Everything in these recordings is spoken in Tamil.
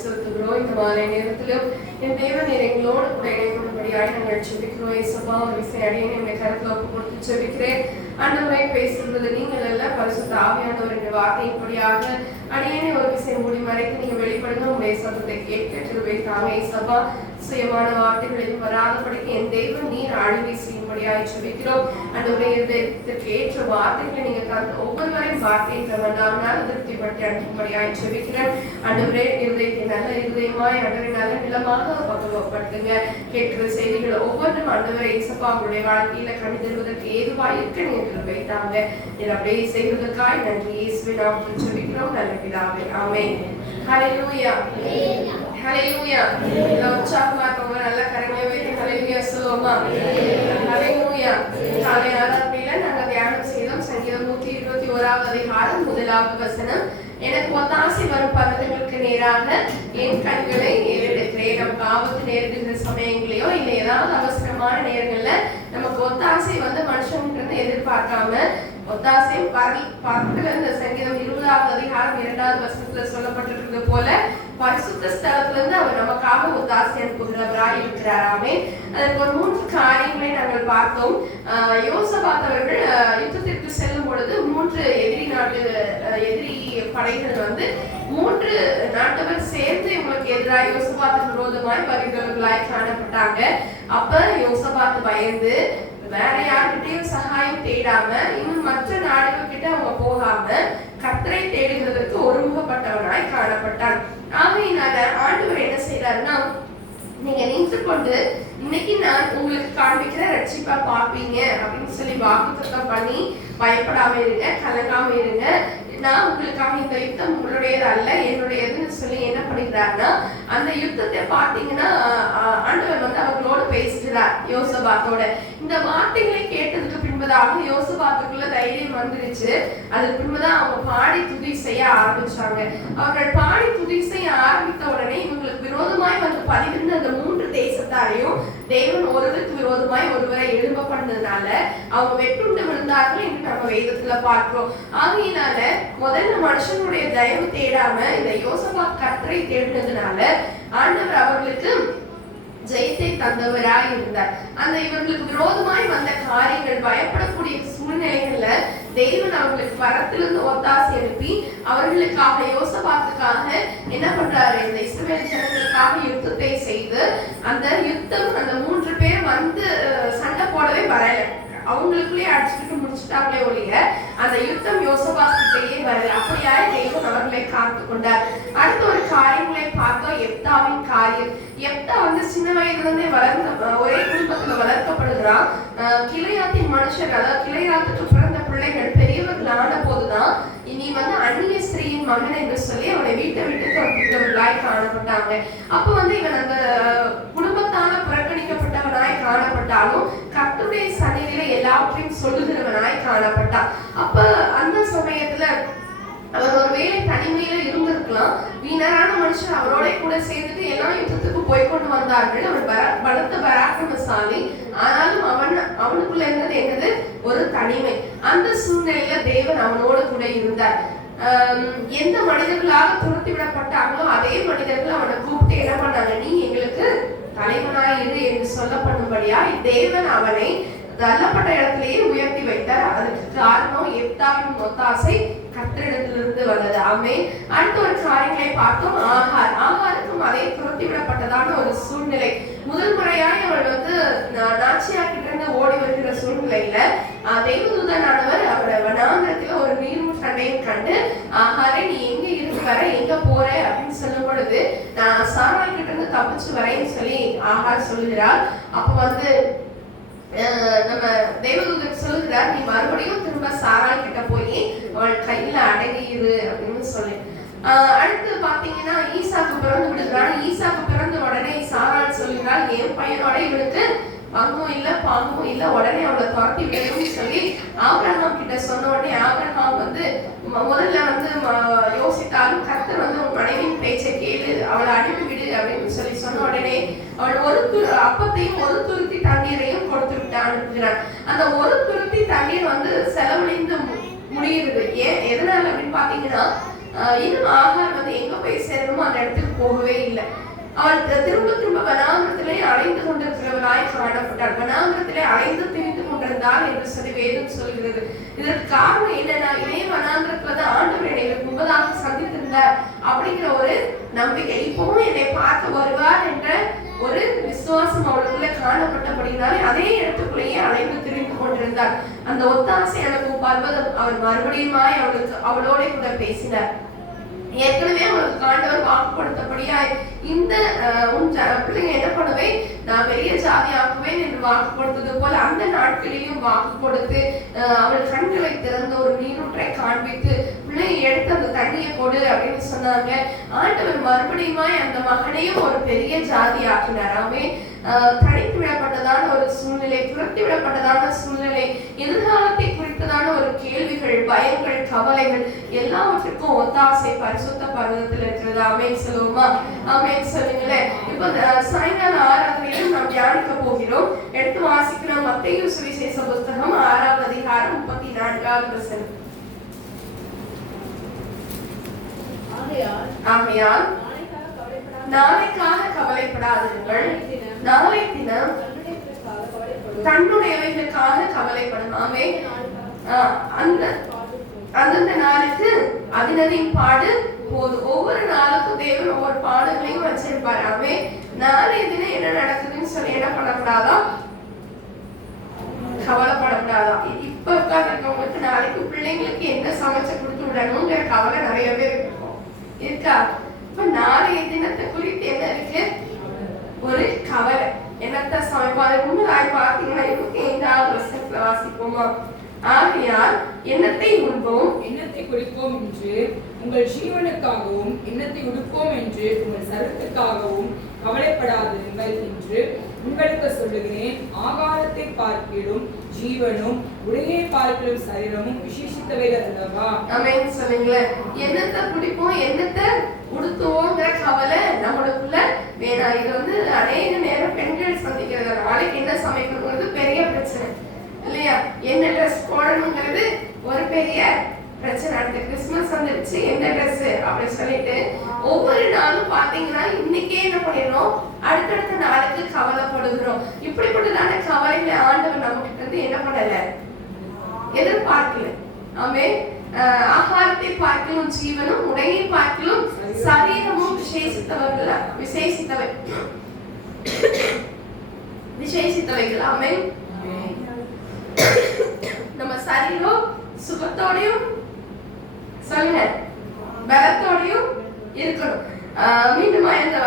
செலுத்துகிறோம். இந்த மாலை நேரத்திலும் என் தேவன் எங்களோடு கூட இடைப்படும்படியாக நாங்கள் ஜெபிக்கிறோம். ஏசப்பா ஒரு விசையடியை என்னுடைய கருத்தில் ஒப்பு கொடுத்து ஜெபிக்கிறேன். ஆண்டவரை பேசுகிறது நீங்கள் அல்ல, பரிசுத்த ஆவியானவர் என்ற வார்த்தையின்படியாக அடியேனை ஒரு விசை மூடி மறைத்து நீங்க வெளிப்படுங்க. உங்களுடைய சத்தத்தை கேட்டு வைத்தாங்க. ஏசப்பா சுயமான வார்த்தைகளில் வராதபடிக்கு என் தேவன் நீர் ஆளுகை செய்யும்படியாக ஜெபிக்கிறோம். ஆண்டவரை இதற்கு ஏற்ற வார்த்தைகளை நீங்க தந்து ஒவ்வொருவரையும் வார்த்தையின் வந்தால் திருப்திப்படுத்தி அனுப்பும்படியாக ஜெபிக்கிறேன். ஆண்டவரே இருதயத்தை நல்ல இருதயமாய் ஆண்டவரை நல்ல நிலமாக பக்குவப்படுத்துங்க. கேட்கிற செய்திகள் ஒவ்வொன்றும் ஆண்டவரை ஏசப்பா உங்களுடைய வாழ்க்கையில கணிதருவதற்கு ஏதுவாய் இருக்க நீங்க வைத்தாங்க. இதை அப்படியே செய்வதற்காய் நன்றி. இயேசுவின் நாமத்தில் ஜெபிக்கிறோம் நல்ல பிதாவே, ஆமென். ஹல்லேலூயா, ஹல்லேலூயா. உற்சாகமா இருக்கவங்க நல்ல கரங்களை வைத்து ஹல்லேலூயா சொல்லுவோமா? ஹல்லேலூயா. காலை ஆராதனையில நாங்க தியானம் செய்தோம். சங்கீதம் 121 அதிகாரம் 1வது வசனம். எனக்கு ஒத்தாசை வரும் பர்வதங்களுக்கு நேராக என் கண்களை ஏறெடுக்கிறேன். நமக்கு ஆபத்து நேரிடுகிற சமயங்களையோ இல்லை ஏதாவது அவசரமான நேரங்கள்ல நமக்கு ஒத்தாசை வந்து மனுஷன்றது எதிர்பார்க்காம ஒத்தாசை பார்க்கல. இந்த சங்கீதம் 20வது அதிகாரம் 2வது வசனத்துல சொல்லப்பட்டிருக்கிறது போல பரிசுத்த ஸ்தலத்துல இருந்து அவர் நமக்காக ஒத்தாசை அனுப்புகிறவராய் இருக்கிறாராமே. அதற்கு ஒரு 3 காரியங்களை நாங்கள் பார்த்தோம். யோசபாத் அவர்கள் யுத்தத்திற்கு செல்லும் பொழுது 3 எதிரி படைகள் வந்து 3 நாட்டவர் சேர்ந்து இவங்களுக்கு எதிராக யோசபாத்துக்கு விரோதமாய் வருகிறவர்களாய் காணப்பட்டாங்க. அப்ப யோசபாத் பயந்து வேற யாருக்கிட்டையும் சகாயம் தேடாம இன்னும் மற்ற நாடுகள் கிட்ட அவங்க போகாம கர்த்தரை தேடுகிறதற்கு ஒருமுகப்பட்டவனாய் காணப்பட்டான். ஆகையினால ஆண்டவர் என்ன செய்யறாருன்னா, நீங்க நின்று கொண்டு இன்னைக்கு நான் உங்களுக்கு காண்பிக்கிற ரட்சிப்பா பார்ப்பீங்க அப்படின்னு சொல்லி வாக்குத்தத்தம் பண்ணி பயப்படாம இருங்க, கலங்காம இருங்க. நான் உங்களுக்காக இந்த யுத்தம் உங்களுடையது அல்ல என்னுடையதுன்னு சொல்லி என்ன பண்ணிக்கிறாருன்னா, அந்த யுத்தத்தை பார்த்தீங்கன்னா ஆண்டவர் வந்து அவர்களோடு பேசுகிறார் யோசபாத்தோட. இந்த வார்த்தைகளை கேட்டதுக்கு பின்பதாக யோசபாத்துக்குள்ள தைரியம் வந்துருச்சு. அதுக்கு பின்புதான் அவங்க பாடி துதி செய்ய ஆரம்பிச்சாங்க. அவர்கள் பாடி துதி செய்ய ஆரம்பித்த உடனே இவங்களுக்கு விரோதமாய் வந்து 12 அந்த 3 தேசத்தாரையும் தேவன் ஒருவருக்கு விரோதமாய் ஒருவரை எழும்ப பண்ணதுனால அவங்க வெட்டுண்டு விழுந்தார்கள் என்று நம்ம வேதத்துல பார்க்கிறோம். ஆகையினால முதல்ல மனுஷனுடைய தயவு தேடாம இந்த யோசபாத் கர்த்தரை தேடினதுனால ஆண்டவர் அவர்களுக்கு ஜெயத்தை தந்தவராய் இருந்தார். அந்த இவர்களுக்கு விரோதமாய் வந்த காரியங்கள் பயப்படக்கூடிய சூழ்நிலைகள்ல தேவன் அவர்களுக்கு பரத்திலிருந்து ஒத்தாசை அனுப்பி அவர்களுக்காக யோசபாத்துக்காக என்ன பண்றாரு, இந்த இஸ்ரவேல் ஜனங்களுக்காக யுத்தத்தை செய்து அந்த யுத்தம் அந்த 3 பேர் வந்து சண்டை போடவே வரல. அவங்களுக்குள்ளே அடிச்சுட்டு முடிச்சுட்டாங்களே ஒழிய அந்த யுத்தம் யோசபாத்துக்கிட்டேயே வரல. அப்படியாய தேவன் அவர்களை காத்து கொண்டார். அடுத்த ஒரு காரியங்களை பார்த்தோம், எப்தாவின் காரியம். எப்தா வந்து சின்ன வயதுல இருந்தே ஒரே குடும்பத்துல வளர்க்கப்படுகிறான். கிளையாத்தின் மனுஷர், அதாவது கிளையாத்துக்கு பிறந்த பிள்ளைகள் பெரியவர்கள் ஆன போதுதான் இனி வந்து அந்நிய ஸ்திரீயின் மகன் என்று சொல்லி அவனை வீட்டை விட்டு தொட்டிட்டவர்களாய் காணப்பட்டாங்க. அப்ப வந்து இவன் அந்த குடும்பத்தால புறக்கணிக்கப்பட்டவனாய் காணப்பட்டாலும் கர்த்தருடைய சந்நிதியில எல்லாவற்றையும் சொல்லுகிறவனாய் காணப்பட்டான். அப்ப அந்த சமயத்துல அவர் ஒரு வேளை தனிமையில இருந்திருக்கலாம். வீணரான மனுஷன் அவரோட கூட சேர்ந்துட்டு எல்லா யுத்தத்துக்கு போய்கொண்டு வந்தார்கள். அவன் பலத்த பராக்கிரமசாலி. ஆனாலும் அவனுக்குள்ள இருந்தது என்னது, ஒரு தனிமை. அந்த சூழ்நிலையில தேவன் அவனோடு கூட இருந்தார். எந்த மனிதர்களாக துரத்தி விடப்பட்டாங்களோ அதே மனிதர்கள் அவனை கூப்பிட்டு என்ன பண்ணாங்க, நீ எங்களுக்கு தலைவனாய் இரு என்று சொல்லப்படும்படியா தேவன் அவனை தள்ளப்பட்ட இடத்திலேயே உயர்த்தி வைத்தார். அதற்கு காரணம் எப்தாவின் ஒத்தாசை கர்த்தரிடத்திலிருந்து வந்தது. ஆமென். அடுத்த ஒரு காரியங்களை பார்த்தோம், ஆகாருக்கும் அதே துரத்தி விடப்பட்டதான ஒரு சூழ்நிலை. முதல் முறையாய் அவள் வந்து நாச்சியா கிட்ட இருந்து ஓடி வருகிற சூழ்நிலையில தேவதூதனானவர் அவரை வனாந்திரத்துல ஒரு நீர்மூழ் சண்டையும் கண்டு, ஆகாரே நீ எங்க இருக்கிற, எங்க போற அப்படின்னு சொல்லும் பொழுது நான் சாராள் கிட்ட இருந்து தப்பிச்சு வரேன்னு சொல்லி ஆகார் சொல்லுகிறார். அப்ப வந்து நம்ம தேவதூதன் சொல்லுகிறார், நீ மறுபடியும் திரும்ப சாராள் கிட்ட போய் அவள் கையில அடங்கிரு அப்படின்னு சொல்லி. அடுத்து பாத்தீங்கன்னா ஈசாக்கு பிறந்து விடுகிறான். ஈசாக்கு பிறந்த உடனே சாராள் சொல்லுகிறாள், என் பையனோட இவனுக்கு பங்கும் இல்ல பாங்கும் இல்ல, உடனே அவளை துரத்தி விடணும்னு சொல்லி ஆபிரகாம் கிட்ட சொன்ன உடனே ஆபிரகாம் வந்து முதல்ல வந்து யோசித்தாலும் கர்த்தர் வந்து உன் மனைவியின் பேச்சை கேளு, அவளை அனுப்பிவிடு அப்படின்னு சொல்லி சொன்ன உடனே அவள் ஒரு அப்பத்தையும் ஒரு துருத்தி தண்ணீரையும் கொடுத்து விட்டு அனுப்புகிறான். அந்த ஒரு துருத்தி தண்ணீர் வந்து செலவழிந்து முடியுது. எதனால அப்படின்னு பாத்தீங்கன்னா, இன்னும் ஆகார் வந்து எங்க போகவே இல்லை. அவள் திரும்ப திரும்ப வனாந்திரத்திலே அலைந்து கொண்டிருக்கிறவளாய் காணப்பட்டாள். வனாந்திரத்திலே அலைந்து திரிந்து கொண்டிருந்தாள் என்று சொல்லி வேதம் சொல்கிறது. இதற்கு காரணம் என்னன்னா, இதே வனாந்திரத்துலதான் ஆண்டவர் என்னை முன்பதாக சந்தித்திருந்தார் அப்படிங்கிற ஒரு நம்பிக்கை. இப்பவும் என்னை பார்க்க வருவார் என்ற ஒரு விசுவாசம் அவளுக்குள்ள காணப்பட்டபடினாலே அதே இடத்துக்குள்ளேயே அலைந்து திரிந்து கொண்டிருந்தார். அந்த ஒத்தாசை அனுப்பும் பர்வதம் அவர் மறுபடியுமாய் அவளோட கூட பேசினார். ஏற்கனவே அவளுக்கு ஆண்டவர் வாக்கு கொடுத்தபடியாய் இந்த உன் பிள்ளைங்க என்ன பண்ணுவேன், நான் பெரிய ஜாதி ஆக்குவேன் என்று வாக்கு கொடுத்தது போல அந்த நாட்களிலும் வாக்கு கொடுத்து அவள் கண்களை திறந்த ஒரு நீரூற்றை காண்பித்து பிள்ளையை எடுத்து அந்த தண்ணியை கொடு அப்படின்னு சொன்னாங்க. ஆண்டவர் மறுபடியுமாய் அந்த மகனையும் ஒரு பெரிய ஜாதி ஆக்கினார். அவன் தனித்து விடப்பட்டதான ஒரு சூழ்நிலை, துரத்தி விடப்பட்டதான சூழ்நிலை, எதிர்காலத்தை குறித்ததான ஒரு கேள்விகள், பயங்கள், கவலைகள் எல்லாவற்றுக்கும் ஒத்தாசை பரிசுத்த பர்வதத்தில் இருக்கிறது. ஆமென் சொல்லுவோமா? ஆமென் சொல்லுங்களேன். இப்போ சாயங்கால ஆராதனையிலும் நாம் தியானிக்க போகிறோம். எடுத்து வாசிக்கிறோம். மத்தேயு சுவிசேஷ புத்தகம் 6ஆம் அதிகாரம் 34ஆவது வசனம். ஆகையால் நாளைக்காக கவலைப்படாதீர்கள், நாளை தினம் தன்னுடையவைகளுக்காக கவலைப்படும். ஆமென். அந்தந்த நாளுக்கு அதனதின் பாடு போதும். ஒவ்வொரு நாளுக்கும் தேவன் ஒவ்வொரு பாடுகளையும் வச்சிருப்பாரு. ஆமென். நாளை தினம் என்ன நடக்குதுன்னு சொல்லி என்ன பண்ணக்கூடாதா, கவலைப்படக்கூடாதா. இப்ப உட்கார்ந்துருக்கவங்களுக்கு நாளைக்கு பிள்ளைங்களுக்கு என்ன சமைச்சு கொடுத்து விடணுங்கிற கவலை நிறைய பேர் இருக்கும், இருக்கா? இப்ப நாளைய தினத்தை குறித்து என்ன இருக்கு, ஒரு கவலை. என்னத்த சமைப்பாரு முன்னாடி பார்த்தீங்கன்னா 25ஆவது வருஷத்துல வாசிப்போமா? ஆகையால் எண்ணத்தை உண்போம், எண்ணத்தை குடிப்போம் என்று உங்கள் ஜீவனுக்காகவும், எண்ணத்தை உடுப்போம் என்று உங்கள் சரத்துக்காகவும் கவலைப்படாதீர்கள் என்று உங்களுக்கு சொல்லுகிறேன். ஆகாரத்தை பார்க்கிலும் ஜீவனும், உடையை பார்க்கிலும் சரீரமும் விசேஷித்தவைகள் அல்லவா? ஆமென் சொல்லுங்களேன். எண்ணத்தை குடிப்போம், எண்ணத்தை உடுத்துவோங்கிற கவலை நம்மளுக்குள்ள வேணாம். இது அநேக நேரம் பெண்கள் சந்திக்கிறது. நாளைக்கு என்ன சமைக்கணுங்கிறது பெரிய பிரச்சனை இல்லையா? என்ன ட்ரெஸ் போடணுங்கிறது ஒரு பெரிய பிரச்சனை. அடுத்த கிறிஸ்துமஸ் வந்துருச்சு, என்ன ட்ரெஸ் அப்படி சொல்லிட்டு ஒவ்வொரு நாளும் பாத்தீங்கன்னா இன்னைக்கே என்ன பண்ணிடுறோம், அடுத்தடுத்த நாளுக்கு கவலைப்படுகிறோம். இப்படிப்பட்டதான கவலைகளை ஆண்டவர் நம்ம கிட்ட இருந்து என்ன பண்ணல, எதிர்பார்க்கல. ஆமென். ஆகாரத்தை பார்க்கலும் ஜீவனும், உடையை பார்க்கலும் சரீரமும் விசேஷித்தவைகள். ஆமென். நம்ம சரீரம் சுகத்தோடையும் சொல்லுங்க பலத்தோடையும் இருக்கணும். மீண்டும் இந்த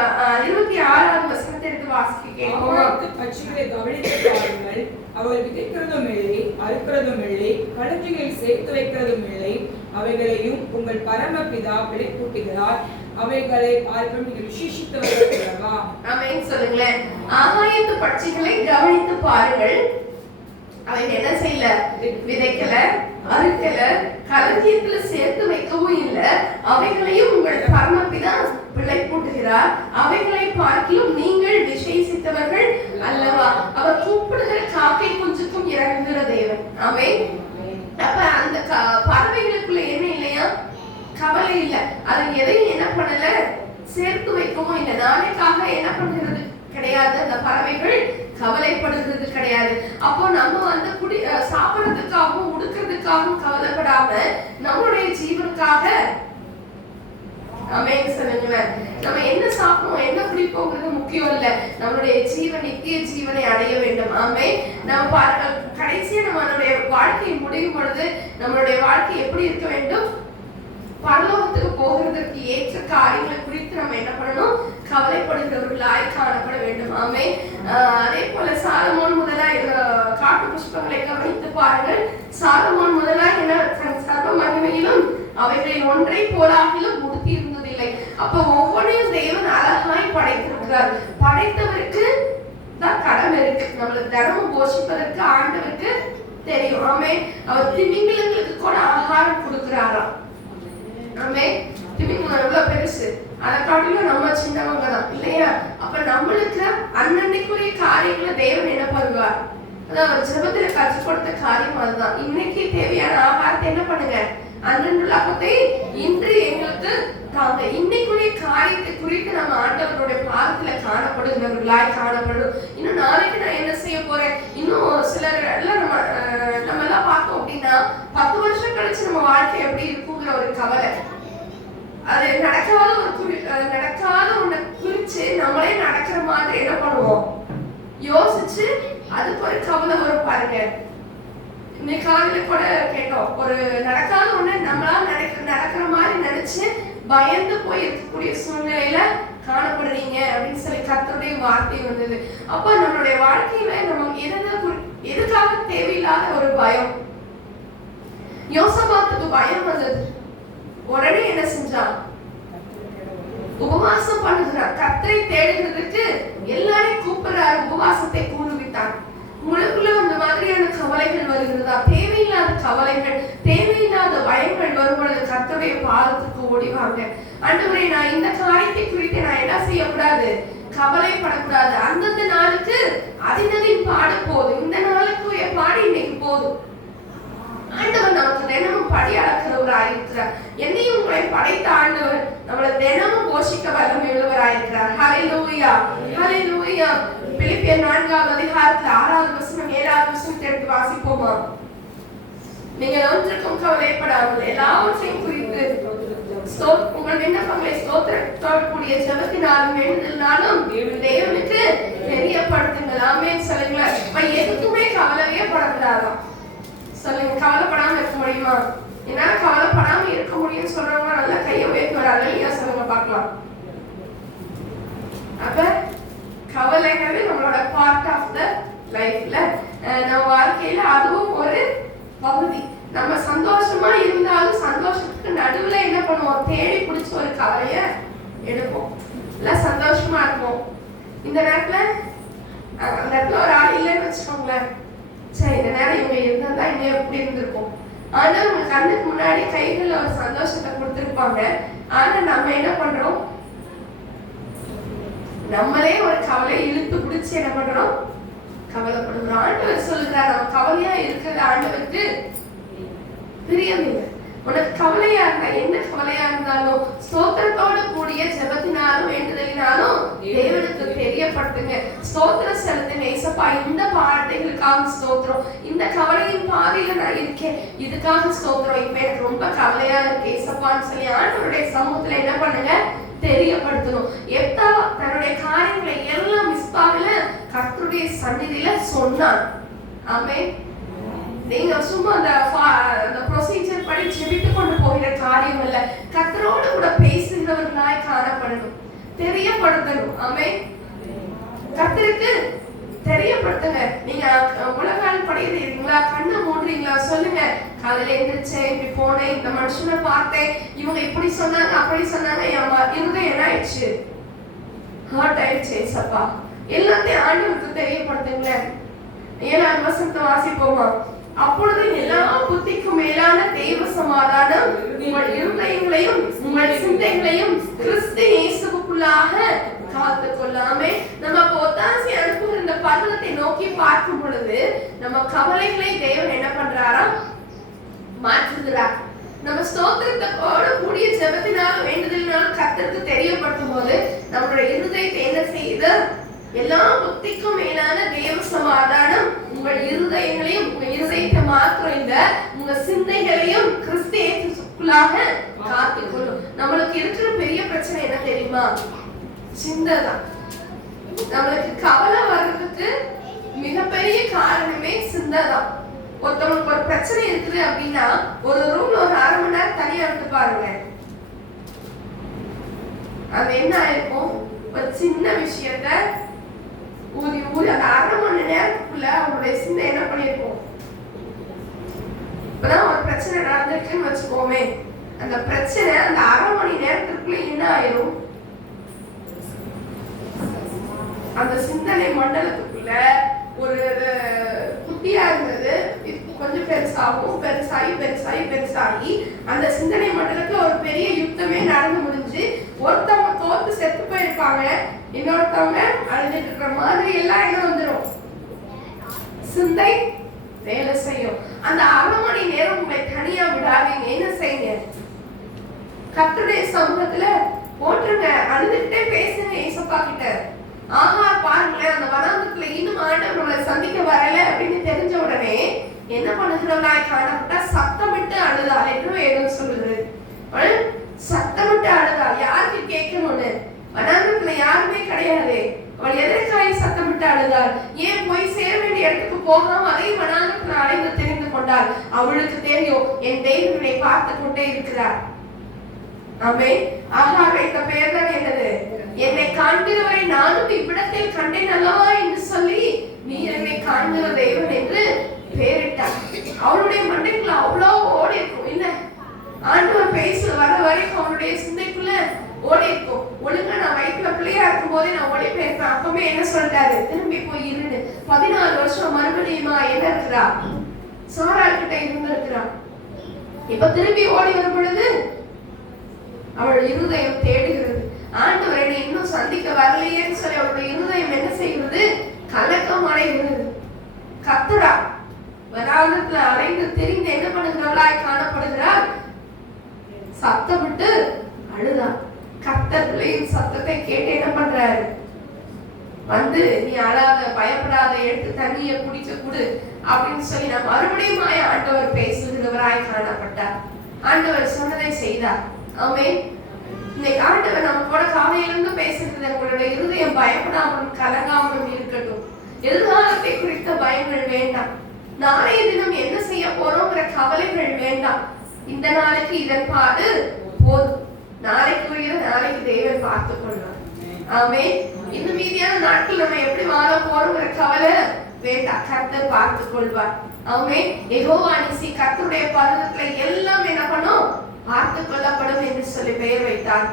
26ஆவது வசனத்தை எடுத்து வாசிக்க பட்சிகளை கவனித்து பாருங்கள். அவர்கள் விதைக்கிறதும் இல்லை, அறுக்கிறதும் இல்லை, களஞ்சிகளில் சேர்த்து வைக்கிறதும் இல்லை. அவைகளையும் உங்கள் பரமபிதா விளைப்பூட்டுகிறார். அவைகளை பார்க்க நீங்கள் விசேஷித்தவர்கள் அல்லவா? ஆமென் சொல்லுங்களேன். ஆகாயத்து பட்சிகளை கவனித்து பாருங்கள். அவைகள் என்ன செய்யல, விதைக்கல, அறுக்கல, களஞ்சியத்துல சேர்த்து வைக்கவும் இல்ல. அவைகளையும் உங்கள் பரமபிதா விளைப்பூட்டுகிறார். அவைகளை பார்க்கிலும் நீங்கள் விசேஷித்தவர்கள் அல்லவா? அவர் கூப்பிடுகிற காக்கை குஞ்சுக்கும் இறங்குகிற தேவன். ஆமென். அப்ப அந்த பறவைகளுக்குள்ள என்ன இல்லையா, கவலை இல்ல. அது எதையும் என்ன பண்ணல, சேர்த்து வைக்கவும் இல்லை. நாளைக்காக என்ன பண்றது கிடையாது. அந்த பறவைகள் கவலைப்படுகிறது கிடையாது. அப்போ நம்ம சாப்பிடுறதுக்காகவும் உடுக்கிறதுக்காகவும் கவலைப்படாம நம்மளுடைய ஜீவனுக்காக, ஆமென் சொல்லுங்களேன், நம்ம என்ன சாப்பிடுவோம் என்ன குடிப்போங்கிறது முக்கியம் இல்ல. நம்மளுடைய ஜீவன் நித்திய ஜீவனை அடைய வேண்டும். ஆமென். நம்ம கடைசியா நம்மளுடைய வாழ்க்கை முடியும் பொழுது நம்மளுடைய வாழ்க்கை எப்படி இருக்க வேண்டும், பரலோகத்துக்கு போகிறதுக்கு ஏற்ற காரியங்களை குறித்து நம்ம என்ன பண்ணணும், கவலைப்படுகிறவர்களாய் காணப்பட வேண்டும். ஆமென். அதே போல சாலமோன் முதலாய் காட்டு புஷ்பங்களை கவனித்து பாருங்கள். சாலமோன் முதலாய் என்ன சர்வ மகிமையிலும் அவைகளில் ஒன்றை போலாகிலும் உடுத்தி இருந்ததில்லை. அப்ப ஒவ்வொன்றையும் தேவன் அழகாய் படைத்திருக்கிறார். படைத்தவருக்கு தான் கடமை இருக்கு. நம்மளுக்கு தினமும் போஷிப்பதற்கு ஆண்டவருக்கு தெரியும். ஆமென். அவர் திமிங்கலங்களுக்கு கூட ஆகாரம் கொடுக்கிறாராம். ஆமென். திமிங்கலம் எவ்வளவு பெருசு, அதை காட்டிலும் நம்ம சின்னவங்க தான் இல்லையா? அப்ப நம்மளுக்கு அன்னன்னைக்குரிய காரியங்களை தேவன் என்ன பண்ணுவார், அதான் ஜெபத்துல கற்றுக் கொடுத்த காரியம் அதுதான். இன்னைக்கு தேவையான ஆகாரத்தை என்ன பண்ணுங்க, அன்றன்றுள்ள அப்பத்தை இன்று எங்களுக்கு தாங்க. இன்னைக்குரிய காரியத்தை குறித்து நம்ம ஆண்டவருடைய பாதத்துல காணப்படுகிறவர்களாய் காணப்படும். இன்னும் நாளைக்கு நான் என்ன செய்ய போறேன், இன்னும் சிலர் எல்லாம் நம்ம எல்லாம் பார்த்தோம் அப்படின்னா 10 வருஷம் கழிச்சு நம்ம வாழ்க்கை எப்படி இருக்குங்கிற ஒரு கவலை. அது நடக்காத ஒண்ணு குறிச்சு நம்மளே நடக்கிற மாதிரி என்ன பண்ணுவோம், யோசிச்சு அதுக்கு ஒரு கவலை வரும் பாருங்க. இன்னைக்கு காலையில கூட கேட்டோம், ஒரு நடக்காத ஒண்ணு நம்மளா நடக்கிற மாதிரி நினைச்சு பயந்து போய் இருக்கக்கூடிய சூழ்நிலையில காணப்படுறீங்க அப்படின்னு சொல்லி கர்த்தருடைய வார்த்தை வந்தது. அப்ப நம்மளுடைய வாழ்க்கையில நம்ம எதுக்காக தேவையில்லாத ஒரு பயம். யோசபாத்துக்கு பயம் வந்தது. உடனே என்ன செஞ்சான், உபவாசம் பண்ணுகிறார். கர்த்தரை தேடுகிறதுக்கு எல்லாரையும் கூப்பிடுறாரு, உபவாசத்தை கூறுவிட்டான். உங்களுக்குள்ள அந்த மாதிரியான கவலைகள் வருகிறதா? தேவையில்லாத கவலைகள், தேவையில்லாத பயங்கள் வரும்பொழுது கர்த்தருடைய பாதத்துக்கு ஓடிவாங்க. ஆண்டவரே, நான் இந்த காரியத்தை குறித்து நான் என்ன செய்யக்கூடாது, கவலைப்படக்கூடாது. அந்தந்த நாளுக்கு அதினதின் பாடு போதும், இந்த நாளுக்கு பாடு இன்னைக்கு போதும். ஆண்டவர் நமக்கு தினமும் படி அளக்கிறவராயிருக்கிறார். என்னையும் உங்களை படைத்த ஆண்டவர் நம்மளை தினமும் போஷிக்க வல்லமை உள்ளவராயிருக்கிறார். ஹல்லேலூயா, ஹல்லேலூயா. பிலிப்பியர் 4ஆம் அதிகாரத்துல 6வது வசனம் 7வது வசனத்தை எடுத்து வாசிப்போமா? நீங்கள் ஒன்றுக்கும் கவலைப்படாமல் எல்லாவற்றையும் குறித்து உங்கள் விண்ணப்பங்களை ஸ்தோத்திரத்தோடு கூடிய ஜெபத்தினாலும் வேண்டுதலினாலும் தேவனுக்கு தெரியப்படுத்துங்கள். ஆமென் சொல்லுங்களேன். எதுக்குமே கவலையே படக்கூடாதாம். சொல்லுங்க, கவலைப்படாம இருக்க முடியுமா? என்னால கவலைப்படாம இருக்க முடியும்னு சொல்றவங்க நல்லா கையை உயர்த்தி வராங்க இல்லையா? சொல்லுங்க பார்க்கலாம். அப்ப கவலைங்கிறது நம்மளோட பார்ட் ஆஃப் த லைஃப்ல, நம்ம வாழ்க்கையில அதுவும் ஒரு பகுதி. நம்ம சந்தோஷமா இருந்தாலும் சந்தோஷத்துக்கு நடுவுல என்ன பண்ணுவோம், தேடி பிடிச்ச ஒரு கவலைய எடுப்போம். இல்ல சந்தோஷமா இருப்போம். இந்த நேரத்துல அந்த இடத்துல ஒரு ஆள் இல்லைன்னு வச்சுக்கோங்களேன், சரி இந்த நேரம் இவங்க இருந்தா இன்னும் எப்படி இருந்திருப்போம். ஆனா உங்க கண்ணுக்கு முன்னாடி கைகள்ல ஒரு சந்தோஷத்தை கொடுத்திருப்பாங்க. ஆனா நம்ம என்ன பண்றோம், நம்மளே ஒரு கவலையை இழுத்து பிடிச்சு என்ன பண்றோம், கவலைப்படுகிறோம். ஆண்டவர் சொல்லுகிறார், நம்ம கவலையா இருக்கிறது ஆண்டவருக்கு பிரியமில்லை. உனக்கு கவலையா இருந்தா, என்ன கவலையா இருந்தாலும் ஸ்தோத்திரத்தோடு கூடிய ஜெபத்தினாலும் வேண்டுதலினாலும் தேவனுக்கு தெரியப்படுத்துங்க. ஸ்தோத்திரம் செலுத்துங்க. ஏசப்பா, இந்த வார்த்தைகளுக்காக ஸ்தோத்திரம், இந்த கவலையின் பாதையில நான் இருக்கேன், இதுக்காக ஸ்தோத்திரம். இப்ப எனக்கு ரொம்ப கவலையா இருக்கு ஏசப்பான்னு சொல்லி ஆண்டவருடைய சமூகத்துல என்ன பண்ணுங்க, தெரியப்படுத்தணும். எப்தா தன்னுடைய காரியங்களை எல்லாம் மிஸ்பாவில கர்த்தருடைய சந்நிதியில சொன்னான். ஆமென். நீங்க சும்மா அந்த ப்ரொசீஜர் படி ஜெபித்து கொண்டு போகிற காரியம் இல்ல, கர்த்தரோடு கூட பேசுகிறவர்களாய் காணப்படணும், தெரியப்படுத்தணும். ஆமென். கர்த்தருக்கு தெரியப்படுத்துங்க. நீங்க உலகால் படிக்கிறீங்களா, கண்ணை மூடுறீங்களா, சொல்லுங்க. காலையில எழுந்திரிச்சேன், இப்படி போனேன், இந்த மனுஷனை பார்த்தேன், இவங்க இப்படி சொன்னாங்க அப்படி சொன்னாங்க, இருந்தே என்ன ஆயிடுச்சு, ஹர்ட் ஆயிடுச்சு. ஏசப்பா, எல்லாத்தையும் ஆண்டவருக்கு தெரியப்படுத்துங்களேன். 7வது வசனத்தை வாசிப்போமா? அப்பொழுது எல்லா புத்திக்கும் மேலான தெய்வ சமாதானம் உங்கள் இருதயங்களையும் உங்கள் சிந்தைகளையும் கிறிஸ்து இயேசுவுக்குள்ளாக காத்துக் கொள்ளாமே. நம்ம ஒத்தாசி அனுப்புகிற இந்த பர்வதத்தை நோக்கி பார்க்கும் பொழுது நம்ம கவலைகளை தேவன் என்ன பண்றாரா, மாற்றுகிறார். நம்ம ஸ்தோத்திரத்தோடு கூடிய ஜெபத்தினாலும் வேண்டுதலினாலும் கர்த்தருக்கு தெரியப்படுத்தும் போது நம்மளுடைய இருதயத்தை என்ன செய்யுது, எல்லா புத்திக்கும் மேலான தேவ சமாதானம் உங்கள் இருதயங்களையும், உங்க இருதயத்தை மாத்திரம் இல்ல, உங்க சிந்தைகளையும் கிறிஸ்து இயேசுவுக்குள்ளாக காத்துக்கொள்ளும். நம்மளுக்கு இருக்கிற பெரிய பிரச்சனை என்ன தெரியுமா, சிந்தை தான். நம்மளுக்கு கவலை வர்றதுக்கு மிகப்பெரிய காரணமே சிந்தை தான். ஒருத்தவங்களுக்கு ஒரு பிரச்சனை இருக்குது அப்படின்னா ஒரு ரூம்ல ஒரு 1/2 மணி நேரம் தனியா இருந்து பாருங்க, அது என்ன ஆயிருக்கும், ஒரு சின்ன விஷயத்த ஊதி ஊதி அந்த 1/2 மணி நேரத்துக்குள்ள அவங்களுடைய சிந்தை என்ன பண்ணிருக்கோம். இப்பதான் ஒரு பிரச்சனை நடந்துருக்குன்னு வச்சுக்கோமே, அந்த பிரச்சனை அந்த 1/2 மணி நேரத்துக்குள்ள என்ன ஆயிரும், அந்த சிந்தனை மண்டலத்துக்குள்ள ஒரு குட்டியா இருந்தது கொஞ்சம் பெருசாகும், பெருசாகி பெருசாகி பெருசாகி அந்த சிந்தனை மண்டலத்துல ஒரு பெரிய யுத்தமே நடந்து முடிஞ்சு ஒருத்தவங்க தோத்து செத்து போயிருப்பாங்க, இன்னொருத்தவங்க அழுதுட்டு இருக்கிற மாதிரி எல்லாம் என்ன வந்துடும், சிந்தை வேலை செய்யும். அந்த 1/2 மணி நேரம் உங்களை தனியா விடாதீங்க. என்ன செய்யுங்க, கர்த்தருடைய சமூகத்துல போட்டுருங்க. அழுதுகிட்டே பேசுங்க ஏசப்பா கிட்ட. ஆகார் பாருங்களேன், அந்த வனாந்தரத்துல இன்னும் ஆண்டவர் நம்மளை சந்திக்க வரல அப்படின்னு தெரிஞ்ச உடனே என்ன பண்ணுகிறவளாய் காணப்பட்டா சத்தமிட்டு அழுதாள் என்று வேதம் சொல்லுது. சத்தமிட்டு அழுதாள். யாருக்கு கேட்கணும்னு? வனாந்தரத்துல யாருமே கிடையாது. அவள் எதற்காய் சத்தமிட்டு அழுதாள்? ஏன் போய் சேர வேண்டிய இடத்துக்கு போகாம அதே வனாந்தரத்துல அலைந்து தெரிந்து கொண்டாள். அவளுக்கு தெரியும், என் தேவனை பார்த்து கொண்டே இருக்கிறார். ஆமென். ஆகார் வைத்த பெயர் தான் என்னது? என்னை காண்கிறவரை நானும் இவ்விடத்தில் கண்டேன் அல்லவா என்று சொல்லி நீர் என்னை காண்கிற தேவன் என்று பெயரிட்டார். அவளுடைய மண்டைக்குள்ள அவ்வளோ ஓடி இருக்கும் இல்ல? ஆண்டவர் பேச வர வரைக்கும் அவனுடைய சிந்தைக்குள்ள ஓடி இருக்கும். ஒழுங்கா நான் வயிற்றுல பிள்ளையா இருக்கும் போதே நான் ஓடி போயிருப்பேன். அப்பவே என்ன சொல்லிட்டாரு? திரும்பி போய் இருந்து 14 வருஷம் மறுபடியுமா என்ன இருக்கிறா? சாராள் கிட்ட இருந்து இருக்கிறா. இப்ப திரும்பி ஓடி வரும் பொழுது அவள் இருதயம் தேடுகிறது. ஆண்டவர் என்னை இன்னும் சந்திக்க வரலையேன்னு சொல்லி அவளுடைய இருதயம் என்ன செய்கிறது? கலக்கம் அடைகிறது. கத்துடா வராதத்துல அலைந்து திரிந்து என்ன பண்ணுகிறவளாய் காணப்படுகிறாள். சத்தமிட்டு அழுதா. கர்த்தர் பிள்ளையின் சத்தத்தை கேட்டு என்ன பண்றாரு? வந்து நீ அழாத, பயப்படாத, எடுத்து தண்ணியை குடிக்க கொடு அப்படின்னு சொல்லி நான் மறுபடியும் ஆண்டவர் பேசுகிறவராய் காணப்பட்டார். ஆண்டவர் சொன்னதை செய்தார். ஆமென். இன்னைக்கு ஆண்டவர் நம்ம கூட காலையிலிருந்து பேசுகிறது. உங்களுடைய இருதயம் பயப்படாமலும் கலங்காமலும் இருக்கட்டும். எதிர்காலத்தை குறித்த பயங்கள் வேண்டாம். நாளைய தினம் என்ன செய்ய போறோங்கிற கவலைகள் வேண்டாம். இந்த நாளைக்கு இதன் பாடு போதும். நாளைக்குரிய நாளைக்கு தேவன் பார்த்துக் கொள்வார். ஆமென். இன்னும் மீதியான நாட்கள் நம்ம எப்படி வாழ போறோங்கிற கவலை வேண்டாம். கர்த்தர் பார்த்துக் கொள்வார். ஆமென். யெகோவா நிசி, கர்த்தருடைய பர்வதத்துல எல்லாம் என்ன பண்ணும்? பார்த்துக் கொள்ளப்படும் என்று சொல்லி பெயர் வைத்தார்.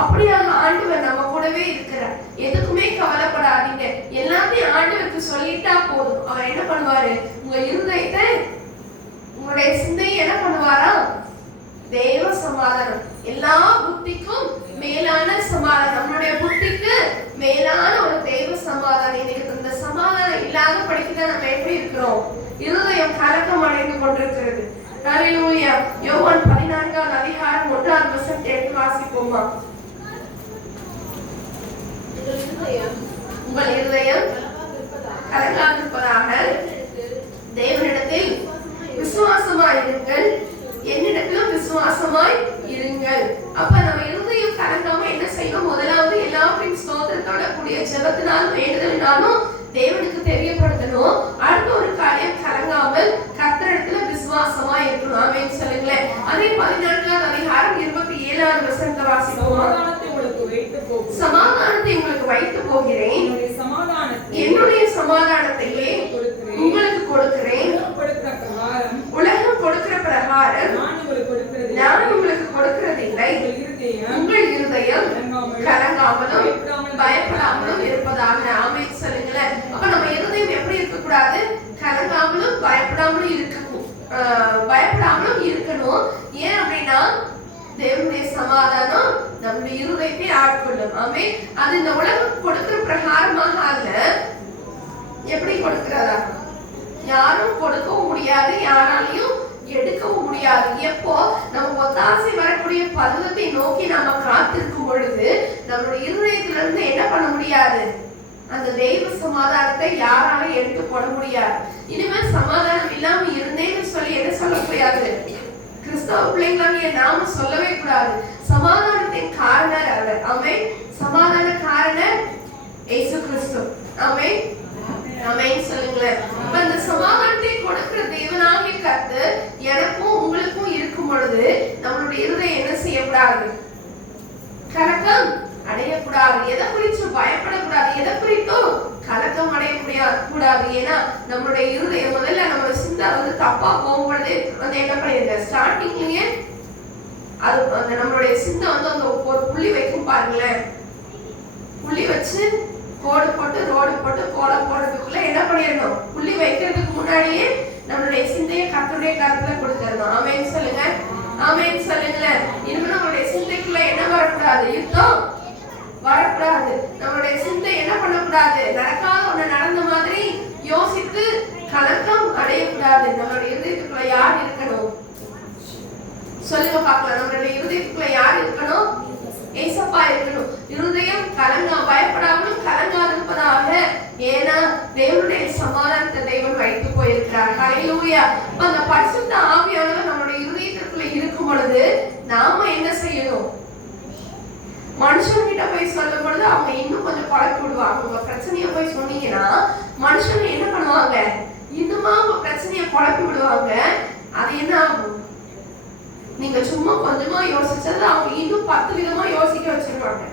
அப்படியாக ஆண்டவர் நம்ம கூடவே இருக்கிறார். எதுக்குமே கவலைப்படாதீங்க. எல்லாத்தையும் ஆண்டவருக்கு சொல்லிட்டா போதும். அவர் என்ன பண்ணுவாரு? உங்க இருதயத்தை, உங்களுடைய சிந்தையை என்ன பண்ணுவாரா? தேவ சமாதானம், எல்லா புத்திக்கும் மேலான சமாதானம், நம்மளுடைய புத்திக்கு மேலான ஒரு தேவ சமாதானம். இன்னைக்கு இந்த சமாதானம் இல்லாத படிக்கதான் நம்ம எப்படி இருக்கிறோம்? இருதயம் கலக்கம் அடைந்து கொண்டிருக்கிறது. ஹல்லேலூயா. யோவான் 14ஆம் அதிகாரம் 1ஆம் வசனத்தை எடுத்து வாசிப்போமா? உங்கள் இருதயம் கலங்காதிருப்பதாக தேவனிடத்தில் விசுவாசமாய் இருங்கள், என்னிடத்திலும் விசுவாசமாய் இருங்கள். அப்ப நம்ம இருதயம் கலங்காம என்ன செய்யணும்? முதலாவது எல்லாத்தையும் ஸ்தோத்திரத்தோட கூடிய ஜெபத்தினாலும் வேண்டுதலினாலும் தேவனுக்கு தெரியப்படுத்தணும். அடுத்த ஒரு காரியம், கலங்காமல் கர்த்தரிடத்துல விசுவாசமா இருக்கணும். ஆமென் சொல்லுங்களேன். அதே 14ஆம் அதிகாரம் 27ஆம் வசனத்தை வாசிப்போமா? சமாதானத்தை உங்களுக்கு வைத்து போகிறேன், என்னுடைய சமாதானத்தையே உங்களுக்கு கொடுக்கிறேன். உலகம் கொடுக்கிற பிரகாரம் நான் உங்களுக்கு கொடுக்கிறதில்லை. உங்கள் இருதயம் கலங்காமலும் பயப்படாமலும் இருப்பதாக. ஆமென் சொல்லுங்களேன். அப்ப நம்ம இருதயம் எப்படி இருக்க கூடாது? கலங்காமலும் பயப்படாமலும் இருக்கணும். ஏன் அப்படின்னா தேவனுடைய சமாதானம் நம்முடைய இருதயத்தை ஆட்கொள்ளும். ஆமென். அது இந்த உலகம் கொடுக்கிற பிரகாரமாக அல்ல. எப்படி கொடுக்கிறதா? யாரும் கொடுக்கவும் முடியாது, யாராலையும் எடுக்கவும் முடியாது. எப்போ நம்ம ஒத்தாசை வரக்கூடிய பருவத்தை நோக்கி நாம காத்திருக்கும் பொழுது நம்மளுடைய இருதயத்திலிருந்து என்ன பண்ண முடியாது? அந்த தெய்வ சமாதானத்தை யாராலும் எடுத்து போட முடியாது. இனிமேல் சமாதானம் இல்லாம இருந்தேன்னு சொல்லி என்ன சொல்ல முடியாது? கிறிஸ்தவ பிள்ளைங்களாகிய நாம சொல்லவே கூடாது. சமாதானத்தின் காரணர் அவர். ஆமென். சமாதான காரணர் இயேசு கிறிஸ்து. ஆமென். ஆமென் சொல்லுங்களேன். அந்த சமாதானத்தை கொடுக்கிற தேவனாகிய கர்த்தர் எனக்கும் உங்களுக்கும் இருக்கும் பொழுது நம்மளுடைய இருதயம் என்ன செய்யக்கூடாது? கலக்கம் அடையக்கூடாது. எதை குறித்து பயப்படக்கூடாது, எதை குறித்தும் கலக்கம் அடையக்கூடாது. ஏன்னா நம்மளுடைய இருதயம் முதல்ல நம்ம சிந்தை தப்பா போகும்பொழுது என்ன பண்ணிருக்க? ஸ்டார்டிங்லயே அது நம்மளுடைய சிந்தை அந்த ஒரு புள்ளி வைக்கும் பாருங்களேன். புள்ளி வச்சு கோடு போட்டு ரோடு போட்டு கோலம் போடுறதுக்குள்ள என்ன பண்ணிடணும்? புள்ளி வைக்கிறதுக்கு முன்னாடியே நம்மளுடைய சிந்தையை கர்த்தருடைய கருத்துல கொடுத்துடணும். ஆமென் சொல்லுங்க. ஆமென் சொல்லுங்களேன். இனிமே நம்மளுடைய சிந்தைக்குள்ள என்ன வரக்கூடாது? யுத்தம் வரக்கூடாது. நம்மளுடைய சிந்தை என்ன பண்ணக்கூடாது? நடக்காத ஒண்ணு நடந்த மாதிரி யோசித்து கலக்கம் அடையக்கூடாது. நம்மளுடைய இருதயத்துக்குள்ள யார் இருக்கணும்? சொல்லுங்க பார்க்கலாம். நம்மளுடைய இருதயத்துக்குள்ள யார் இருக்கணும்? ஏசப்பா இல்லையா? அந்த பரிசுத்த ஆவியானவர் நம்மளுடைய இருதயத்திற்குள்ள இருக்கும் பொழுது நாம என்ன செய்யணும்? மனுஷன்கிட்ட போய் சொல்லும் பொழுது அவங்க இன்னும் கொஞ்சம் குழப்பி விடுவாங்க. உங்க பிரச்சனைய போய் சொன்னீங்கன்னா மனுஷன் என்ன பண்ணுவாங்க? இன்னுமா உங்க பிரச்சனைய குழப்பி விடுவாங்க. அது என்ன ஆகும்? நீங்க சும்மா கொஞ்சமா யோசிச்சது அவங்க இன்னும் 10 விதமா யோசிக்க வச்சிருவாங்க.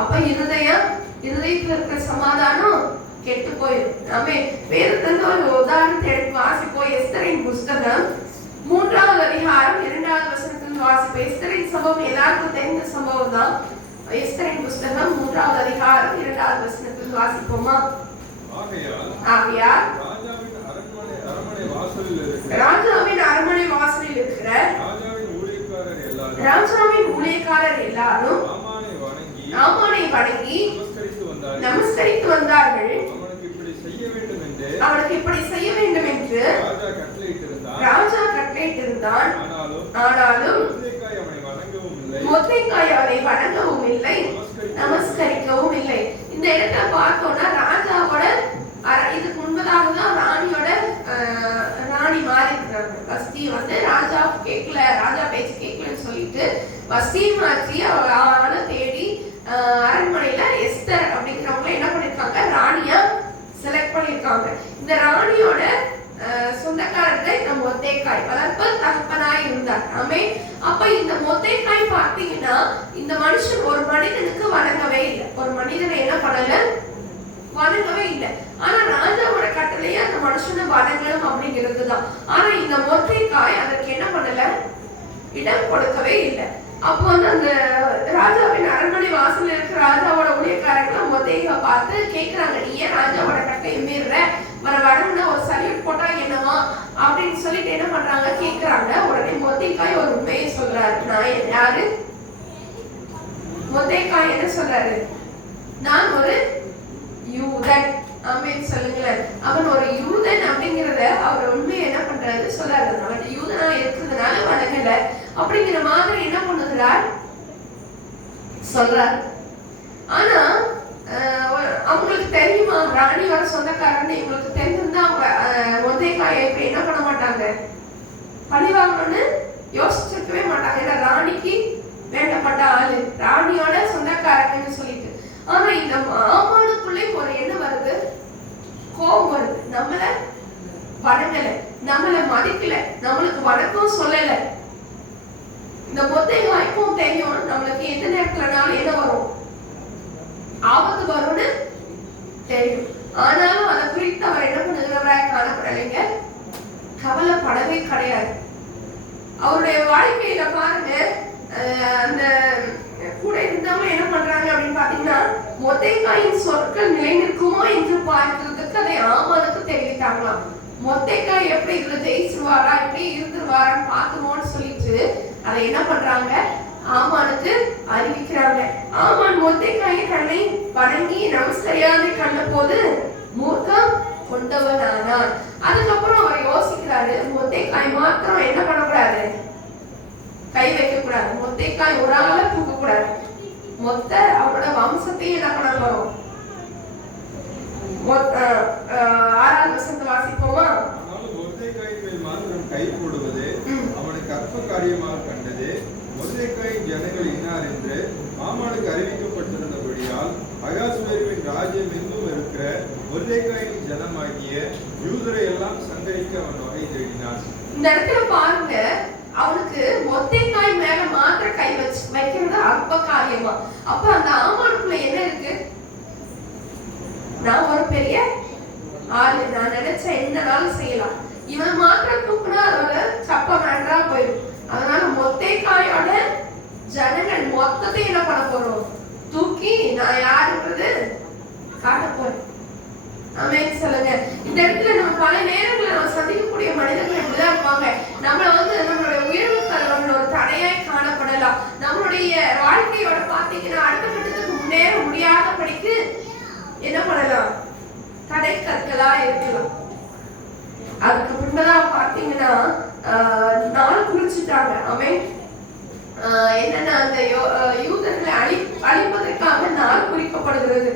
அப்ப இருதயத்துல இருக்கிற சமாதானம் கெட்டு போயிடும். நாம வேதத்துல ஒரு உதாரணத்தை எடுத்து வாசிப்போம். எஸ்தரின் புஸ்தகம் 3வது அதிகாரம் 2வது வசனத்தில் வாசிப்போம். எஸ்தரின் சம்பவம் எல்லாருக்கும் தெரிந்த சம்பவம் தான். எஸ்தரின் புஸ்தகம் 3வது அதிகாரம் 2வது வசனத்தில் வாசிப்போமா? ஆகையால் ராஜாவின் அரண்மனை வாசலில் இருக்கிற ராஜாவின் ஊழியக்காரர் எல்லாரும் ஆமானை வணங்கி நமஸ்கரித்து வந்தார்கள். அவனுக்கு இப்படி செய்ய வேண்டும் என்று ராஜா கட்டளையிட்டிருந்தான். ஆனாலும் மொர்தெகாய் அவனை வணங்கவும் இல்லை, நமஸ்கரிக்கவும் இல்லை. இந்த இடத்துல பார்த்தோம்னா ராஜாவோட இதுக்கு முன்பதாக தான் ராணி மாறி இருக்கிறாங்க. வஸ்தி ராஜா கேட்கல, ராஜா பேச்சு கேட்கலன்னு சொல்லிட்டு வஸ்தி மாற்றி அவளை தேடி அரண்மனையில எஸ்தர் அப்படிங்கிறவங்க என்ன பண்ணிருக்காங்க? ராணியா செலக்ட் பண்ணிருக்காங்க. இந்த ராணியோட சொந்தக்காரர்கள் இந்த மொர்தெகாய் வளர்ப்பு தகப்பனாய் இருந்தார். ஆமே. அப்ப இந்த மொர்தெகாய் பார்த்தீங்கன்னா இந்த மனுஷன் ஒரு மனிதனுக்கு வணங்கவே இல்லை. ஒரு மனிதனை என்ன பண்ணல? வணங்கவே இல்லை. ஆனா ராஜாவோட கட்டளையே அந்த மனுஷனை வணங்கணும் அப்படிங்கிறது தான். ஆனா இந்த மொர்தெகாய் அதற்கு என்ன பண்ணல? இடம் கொடுக்கவே இல்லை. அப்போ அந்த ராஜாவின் அரண்மனை வாசல்ல இருக்கிற ராஜாவோட ஊழியக்காரர்கள் மொர்தெகாய் பார்த்து கேட்கிறாங்க, நீ ஏன் ராஜாவோட கட்டளையை மீறுற? வடங்குனா ஒரு சல்யூட் போட்டா என்னவா அப்படின்னு சொல்லிட்டு என்ன பண்றாங்க? கேட்கிறாங்க. உடனே மொர்தெகாய் ஒரு உண்மையை சொல்றாரு. நான் யாரு? மொர்தெகாய் என்ன சொல்றாரு? நான் ஒரு யூதன். ஆமென் சொல்லுங்களேன். அவன் ஒரு யூதன் அப்படிங்கிறத அவர் உண்மையை என்ன பண்றாரு? சொல்றாரு. அவன் யூதனா இருக்கிறதுனால வணங்கல அப்படிங்கிற மாதிரி என்ன பண்ணுகிறார்? சொல்றார். ஆனா அவங்களுக்கு தெரியுமா ராணியோட சொந்தக்காரன்னு? இவங்களுக்கு தெரிஞ்சிருந்தா அவங்க மொர்தெகாயை இப்ப என்ன பண்ண மாட்டாங்க? பழி வாங்கணும்னு யோசிச்சிருக்கவே மாட்டாங்க. ஏன்னா ராணிக்கு வேண்டப்பட்ட ஆளு, ராணியோட சொந்தக்காரன்னு சொல்லிட்டு. ஆனா இந்த ஆமானுக்குள்ளே ஒரு என்ன வருது? கோபம் வருது. நம்மள வணங்கல, நம்மள மதிக்கல, நம்மளுக்கு வணக்கம் சொல்லல. இந்த மொர்தெகாய்க்கும் தெரியும் நம்மளுக்கு எந்த நேரத்துலனாலும் என்ன வரும்? ஆபத்து வரும்னு தெரியும். ஆனாலும் அதை குறித்து அவர் என்ன பண்ணுகிறவராக காணப்படலைங்க. கவலைப்படவே கிடையாது. அவருடைய வாழ்க்கையில பாருங்க, அந்த கூட இருந்தவங்க என்ன பண்றாங்க அப்படின்னு பாத்தீங்கன்னா, மொர்தெகாயின் சொற்கள் நிலைநிற்குமோ என்று பார்க்கிறதுக்கு அதை ஆமானுக்கு தெரிவித்தாங்களாம். மொர்தெகாய் எப்படி இதுல ஜெயிச்சுருவாரா, எப்படி இருந்துருவாரான்னு பாத்துருவோம்னு சொல்லிட்டு அதை என்ன பண்றாங்க? ஆமானுக்கு அறிவிக்கிறாங்க. ஆமான் மொர்தெகாயை தன்னை வணங்கி நமஸ்கரியாதை கண்ட போது மூர்க்கம் கொண்டவனானான். அதுக்கப்புறம் அவர் யோசிக்கிறாரு, மொர்தெகாய் மாத்திரம் என்ன பண்ணக்கூடாது? கை வைக்க கூடாது. மொர்தெகாய் ஒரு ஆள தூக்க கூடாது. மொத்த அவரோட வம்சத்தையும் என்ன பண்ண போறோம்? 6வது வசனத்தை வாசிப்போமா? கை போடுவது அவனுக்கு அற்ப காரியமாக கண்டது. மொர்தெகாய் ஜனங்கள் இன்னார் என்று ஆமானுக்கு அறிவிக்கப்பட்டிருந்தபடியால் அகாஸ்வேருவின் ராஜ்யம் எங்கும் இருக்கிற மொர்தெகாயின் ஜனமாகிய யூதரை எல்லாம் சங்கரிக்க அவன் வகை தேடினான். இந்த இடத்துல பாருங்க, அவனுக்கு மொர்தெகாய் மேல மாத்திர கை வைக்கிறது அற்ப காரியமா? அப்ப அந்த ஆமானுக்குள்ள என்ன இருக்கு? நான் ஒரு பெரிய ஆளு, நான் நினைச்ச என்னனாலும் செய்யலாம். இவன் மாத்திரம் தூக்குனா அதோட சப்ப மேண்டரா போயிடும். அதனால மொர்தெகாயோட ஜனங்கள் மொத்தத்தை என்ன பண்ண போறோம்? தூக்கி நான் யாருன்றது காட்ட போறேன். ஆமென் சொல்லுங்க. இந்த இடத்துல நம்ம பல நேரங்களில் நம்ம சந்திக்கக்கூடிய மனிதர்கள் இப்படிதான் இருப்பாங்க. நம்மள நம்மளுடைய உயர்வு தலைவர்கள் ஒரு தடையாய் காணப்படலாம். நம்மளுடைய வாழ்க்கையோட பாத்தீங்கன்னா அடுத்த கட்டத்துக்கு முன்னேற முடியாதபடிக்கு என்ன பண்ணலாம்? தடை கற்களா இருக்கலாம். அதுக்கு முன்பதான் பாத்தீங்கன்னா நாள் குறிச்சிட்டாங்க. ஆமென். என்னன்னா அந்த யூதர்களை அழிப்பதற்காக நாள் குறிக்கப்படுகிறது.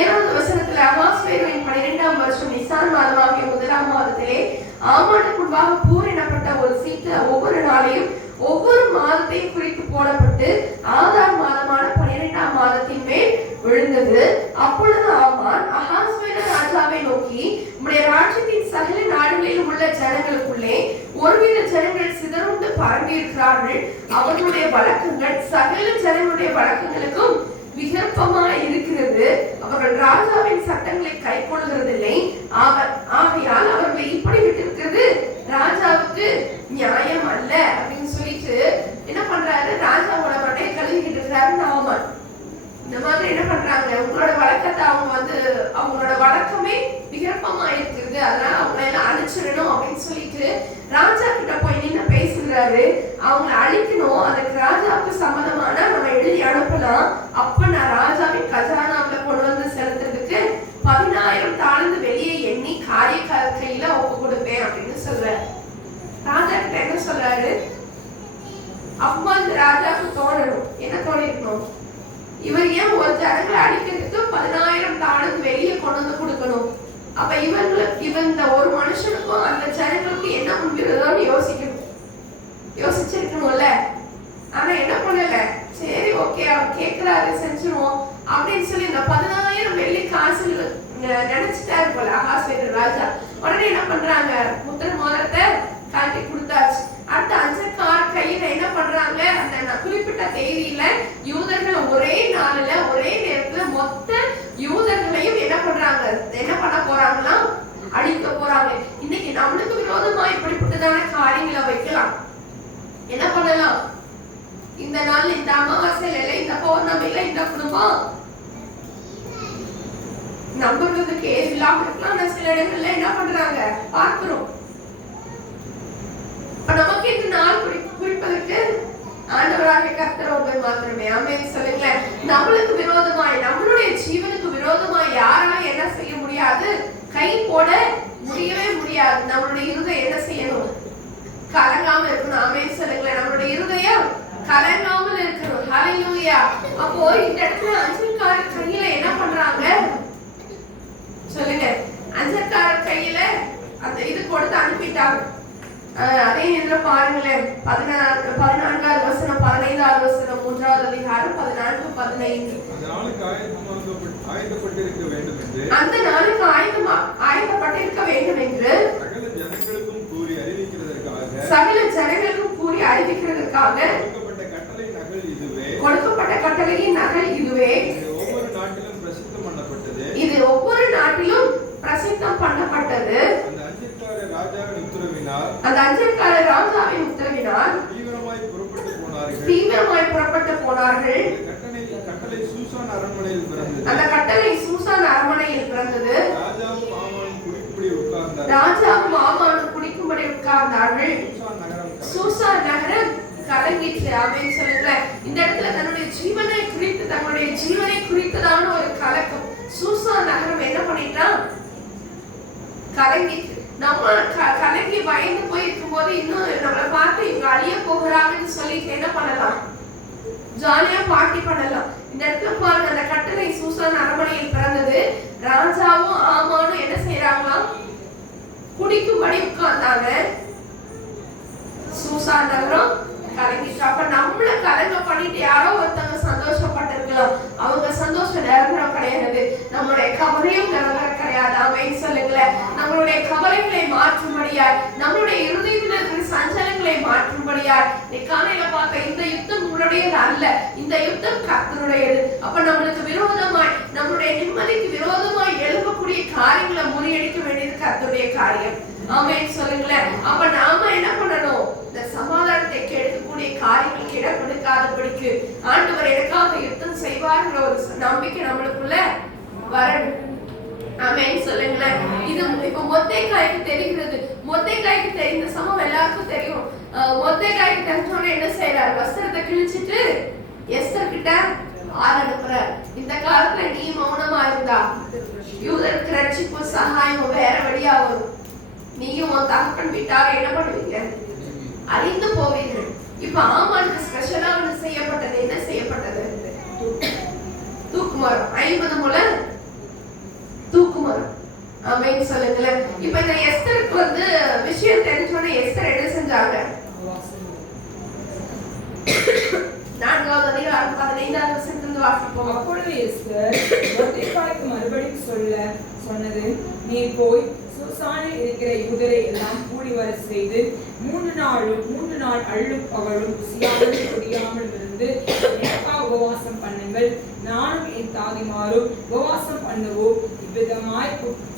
7வது வசனத்துல அகாஸ்வேருவின் 12ஆம் வருஷம் நிசான் மாதமாகிய 1ஆம் மாதத்திலே ஆமானுக்கு முன்பாக பூரணப்பட்ட ஒரு சீட்டு ஒவ்வொரு நாளையும் ஒவ்வொரு மாதத்தையும் குறித்து போடப்பட்டு ஆதார் மாதமான 12ஆம் மாதத்தின் மேல் விழுந்தது. அப்பொழுது ஆமான் அகாஸ்வேரு ராஜாவை நோக்கி, உம்முடைய ராஜ்யத்தின் சகல நாடுகளிலும் உள்ள ஜனங்களுக்குள்ளே ஒருவித ஜனங்கள் சிதறுண்டு பரம்பி இருக்கிறார்கள். அவர்களுடைய வழக்கங்கள் சகல ஜனங்களுடைய வழக்கங்களுக்கும் விகற்பமாய் இருக்கிறது. அவர்கள் ராஜாவின் சட்டங்களை கை கொள்கிறதில்லை. ஆகையால் அவர்களை இப்படி விட்டிருக்கிறது ராஜாவுக்கு நியாயம் அல்ல அப்படின்னு சொல்லிட்டு என்ன பண்றாரு, ராஜாவோட மண்டையை கழுவிக்கிட்டு இருக்கிறாரு நாமான். இந்த மாதிரி என்ன பண்றாங்க, உங்களோட வழக்கத்தை அவங்களோட வழக்கமே விகற்பமா இருக்குது, அதனால அவங்கள எல்லாம் அழிச்சிடணும் அப்படின்னு சொல்லிட்டு ராஜா கிட்ட போய் நின்று பேசுகிறாரு. அவங்களை அழிக்கணும், அதுக்கு ராஜாவுக்கு சம்மதமான நம்ம எழுதி அனுப்பலாம். அப்ப நான் ராஜாவின் கஜானாவில கொண்டு வந்து செலுத்துறதுக்கு 10,000 தாளந்து வெளியே எண்ணி காரியக்காரர் கையில ஒப்பு கொடுப்பேன் அப்படின்னு சொல்றாரு. ராஜா கிட்ட என்ன சொல்றாரு, அப்பமா இந்த ராஜாவுக்கு தோணணும், என்ன தோணிருக்கணும், இவர் ஏன் ஒரு ஜனங்களை அடிக்கிறதுக்கு 10,000 தாளந்து வெளியே கொண்டு வந்து கொடுக்கணும், அப்ப இந்த ஒரு மனுஷனுக்கும் அந்த ஜனங்களுக்கு என்ன முன்கிறதோன்னு யோசிச்சிருக்கணும்ல. ஆனா என்ன பண்ணல, சரி ஓகே அவர் கேட்கிறாரு செஞ்சிருவோம் அப்படின்னு சொல்லி இந்த 10,000 வெள்ளி காசு நினைச்சிட்டாரு போல அகாஸ்வேரு ராஜா. உடனே என்ன பண்றாங்க, முத்திர மோதிரத்தை காட்டி கொடுத்தாச்சு. அடுத்த அஞ்சற்கார் கையில என்ன பண்றாங்க, அந்த குறிப்பிட்ட தேதியில யூதர்கள் ஒரே நாள்ல ஒரே நேரத்துல மொத்த யூதர்களையும் என்ன பண்றாங்க, என்ன பண்ண போறாங்கன்னா அழிக்க போறாங்க. இன்னைக்கு நம்மளுக்கு விரோதமா இப்படிப்பட்டதான காரியங்களை வைக்கலாம். என்ன பண்ணலாம், இந்த நாள் இந்த அமாவாசையில இந்த பௌர்ணமியில இந்த குடும்பம் நம்புறதுக்கு இல்லாம இருக்கலாம். சில இடங்கள்ல என்ன பண்றாங்க பார்க்கிறோம். நமக்கு இந்த நாள் குறிப்பதற்கு ஆண்டவராகிய கர்த்தர் ஒருவர் மாத்திரமே. ஆமென் சொல்லுங்களேன். நம்மளுக்கு விரோதமாய் நம்மளுடைய ஜீவனுக்கு விரோதமாய் யாராலும் என்ன செய்ய முடியாது, கை போட முடியவே முடியாது. நம்மளுடைய இருதயம் என்ன செய்யணும், கலங்காம இருக்கணும். ஆமென் சொல்லுங்களேன். நம்மளுடைய இருதயம் கலங்காமல் இருக்கணும். ஹல்லேலூயா. அப்போ இந்த இடத்துல அஞ்சல்காரர் கையில என்ன பண்றாங்க சொல்லுங்க, அஞ்சல்காரர் கையில அந்த இது கொடுத்து அனுப்பிட்டாங்க. அதே நேரத்தில் பாருங்களேன், 14வது வசனம், 15வது வசனம், 3வது அதிகாரம் 14, 15. அந்த நாளுக்கு ஆயத்தப்பட்டிருக்க வேண்டும் என்று சகல ஜனங்களுக்கும் கூறி அறிவிக்கிறதற்காக கொடுக்கப்பட்ட கட்டளையின் நகல் இதுவே. ஒவ்வொரு நாட்டிலும் பிரசித்தம் பண்ணப்பட்டது. அந்த அஞ்சல்காரர் ராஜாவின் உத்தரவினால் தீவிரமாய் புறப்பட்டு போனார்கள். அந்த கட்டளை சூசான் அரண்மனையில் பிறந்தது. ராஜாவும் ஆமானும் குடிக்கும்படி உட்கார்ந்தார்கள். சூசான் நகரம் கலங்கிற்று. ஆமென் சொல்லுங்க. இந்த இடத்துல தன்னுடைய ஜீவனை குறித்ததான ஒரு கலக்கம். சூசான் நகரம் என்ன பண்ணிட்டான், கலங்கிற்று. நம்ம கலங்கி பயந்து போய் இருக்கும் போது இன்னும் நம்மளை பார்த்து இவங்க அழிய போகிறாங்கன்னு சொல்லிட்டு என்ன பண்ணலாம், ஜாலியா பார்ட்டி பண்ணலாம். இந்த இடத்துல பாருங்க, அந்த கட்டளை சூசான் அரண்மனையில் பிறந்தது. ராஜாவும் ஆமானும் என்ன செய்யறாங்களாம், குடிக்கும்படி உட்கார்ந்தாங்க. சூசான் நகரம் கலங்கிட்டு. அப்ப நம்மள கலங்க பண்ணிட்டு யாரோ ஒருத்தவங்க சந்தோஷப்பட்டிருக்கலாம். அவங்க சந்தோஷம் நிரந்தரம் கிடையாது. நம்மளுடைய கவலையும் நிரந்தரம் கிடையாது. ஆமென் சொல்லுங்களேன். நம்மளுடைய கவலைகளை மாற்றும்படியாய், நம்மளுடைய இருதயத்தில் இருக்கிற சஞ்சலங்களை மாற்றும்படியாய், நீ காலையில பார்த்த இந்த யுத்தம் உங்களுடையது அல்ல, இந்த யுத்தம் கர்த்தருடையது. அப்ப நம்மளுக்கு விரோதமாய், நம்மளுடைய நிம்மதிக்கு விரோதமாய் எழுப்பக்கூடிய காரியங்களை முறியடிக்க வேண்டியது கர்த்தருடைய காரியம். ஆமென் சொல்லுங்களேன். அப்ப நாம என்ன பண்ணணும், இந்த சமாதானத்தை கெடுக்கக்கூடிய காரியங்களுக்கு இடம் கொடுக்காதபடிக்கு ஆண்டவர் எனக்காக யுத்தம் செய்வார்ங்கிற ஒரு நம்பிக்கை நம்மளுக்குள்ள வரணும். ஆமென் சொல்லுங்களேன். இது இப்ப மொர்தெகாய்க்கு தெரிகிறது. மொர்தெகாய்க்கு தெரிந்த சமம் எல்லாருக்கும் தெரியும். மொர்தெகாய்க்கு தெரிஞ்சோன்னு என்ன செய்யறாரு, வஸ்திரத்தை கிழிச்சிட்டு எஸ்தர் கிட்ட ஆள் அனுப்புறார். இந்த காலத்துல நீ மௌனமா இருந்தா யூதருக்கு ரட்சிப்பு சகாயம் வேற வழியா வரும். நீயும் உன் தகப்பன் வீட்டார என்ன பண்ணுவீங்க, அறிந்து போவீர்கள். இப்ப ஆமானுக்கு ஸ்பெஷலா ஒன்று செய்யப்பட்டது. என்ன செய்யப்பட்டது, தூக்குமரம். 50 முழ தூக்குமரம். ஆமென் சொல்லுங்களேன். இப்ப இந்த எஸ்தருக்கு விஷயம் தெரிஞ்சோன்னே செஞ்சாங்க? 4வது அதிகாரம் 15வது வசனத்திலிருந்து வாசிப்போம். அப்பொழுது எஸ்தர் மொர்தெகாய்க்கு மறுபடியும் சொன்னது, நீ போய் சூசானில் இருக்கிற யூதரை எல்லாம் கூடி வர செய்து 3 நாள் அள்ளும் பகலும் ருசியாமல் குடியாமல் இருந்து எனக்காக உபவாசம் பண்ணுங்கள், நானும் என் தாதிமாரும் உபவாசம் பண்ணுவோம்.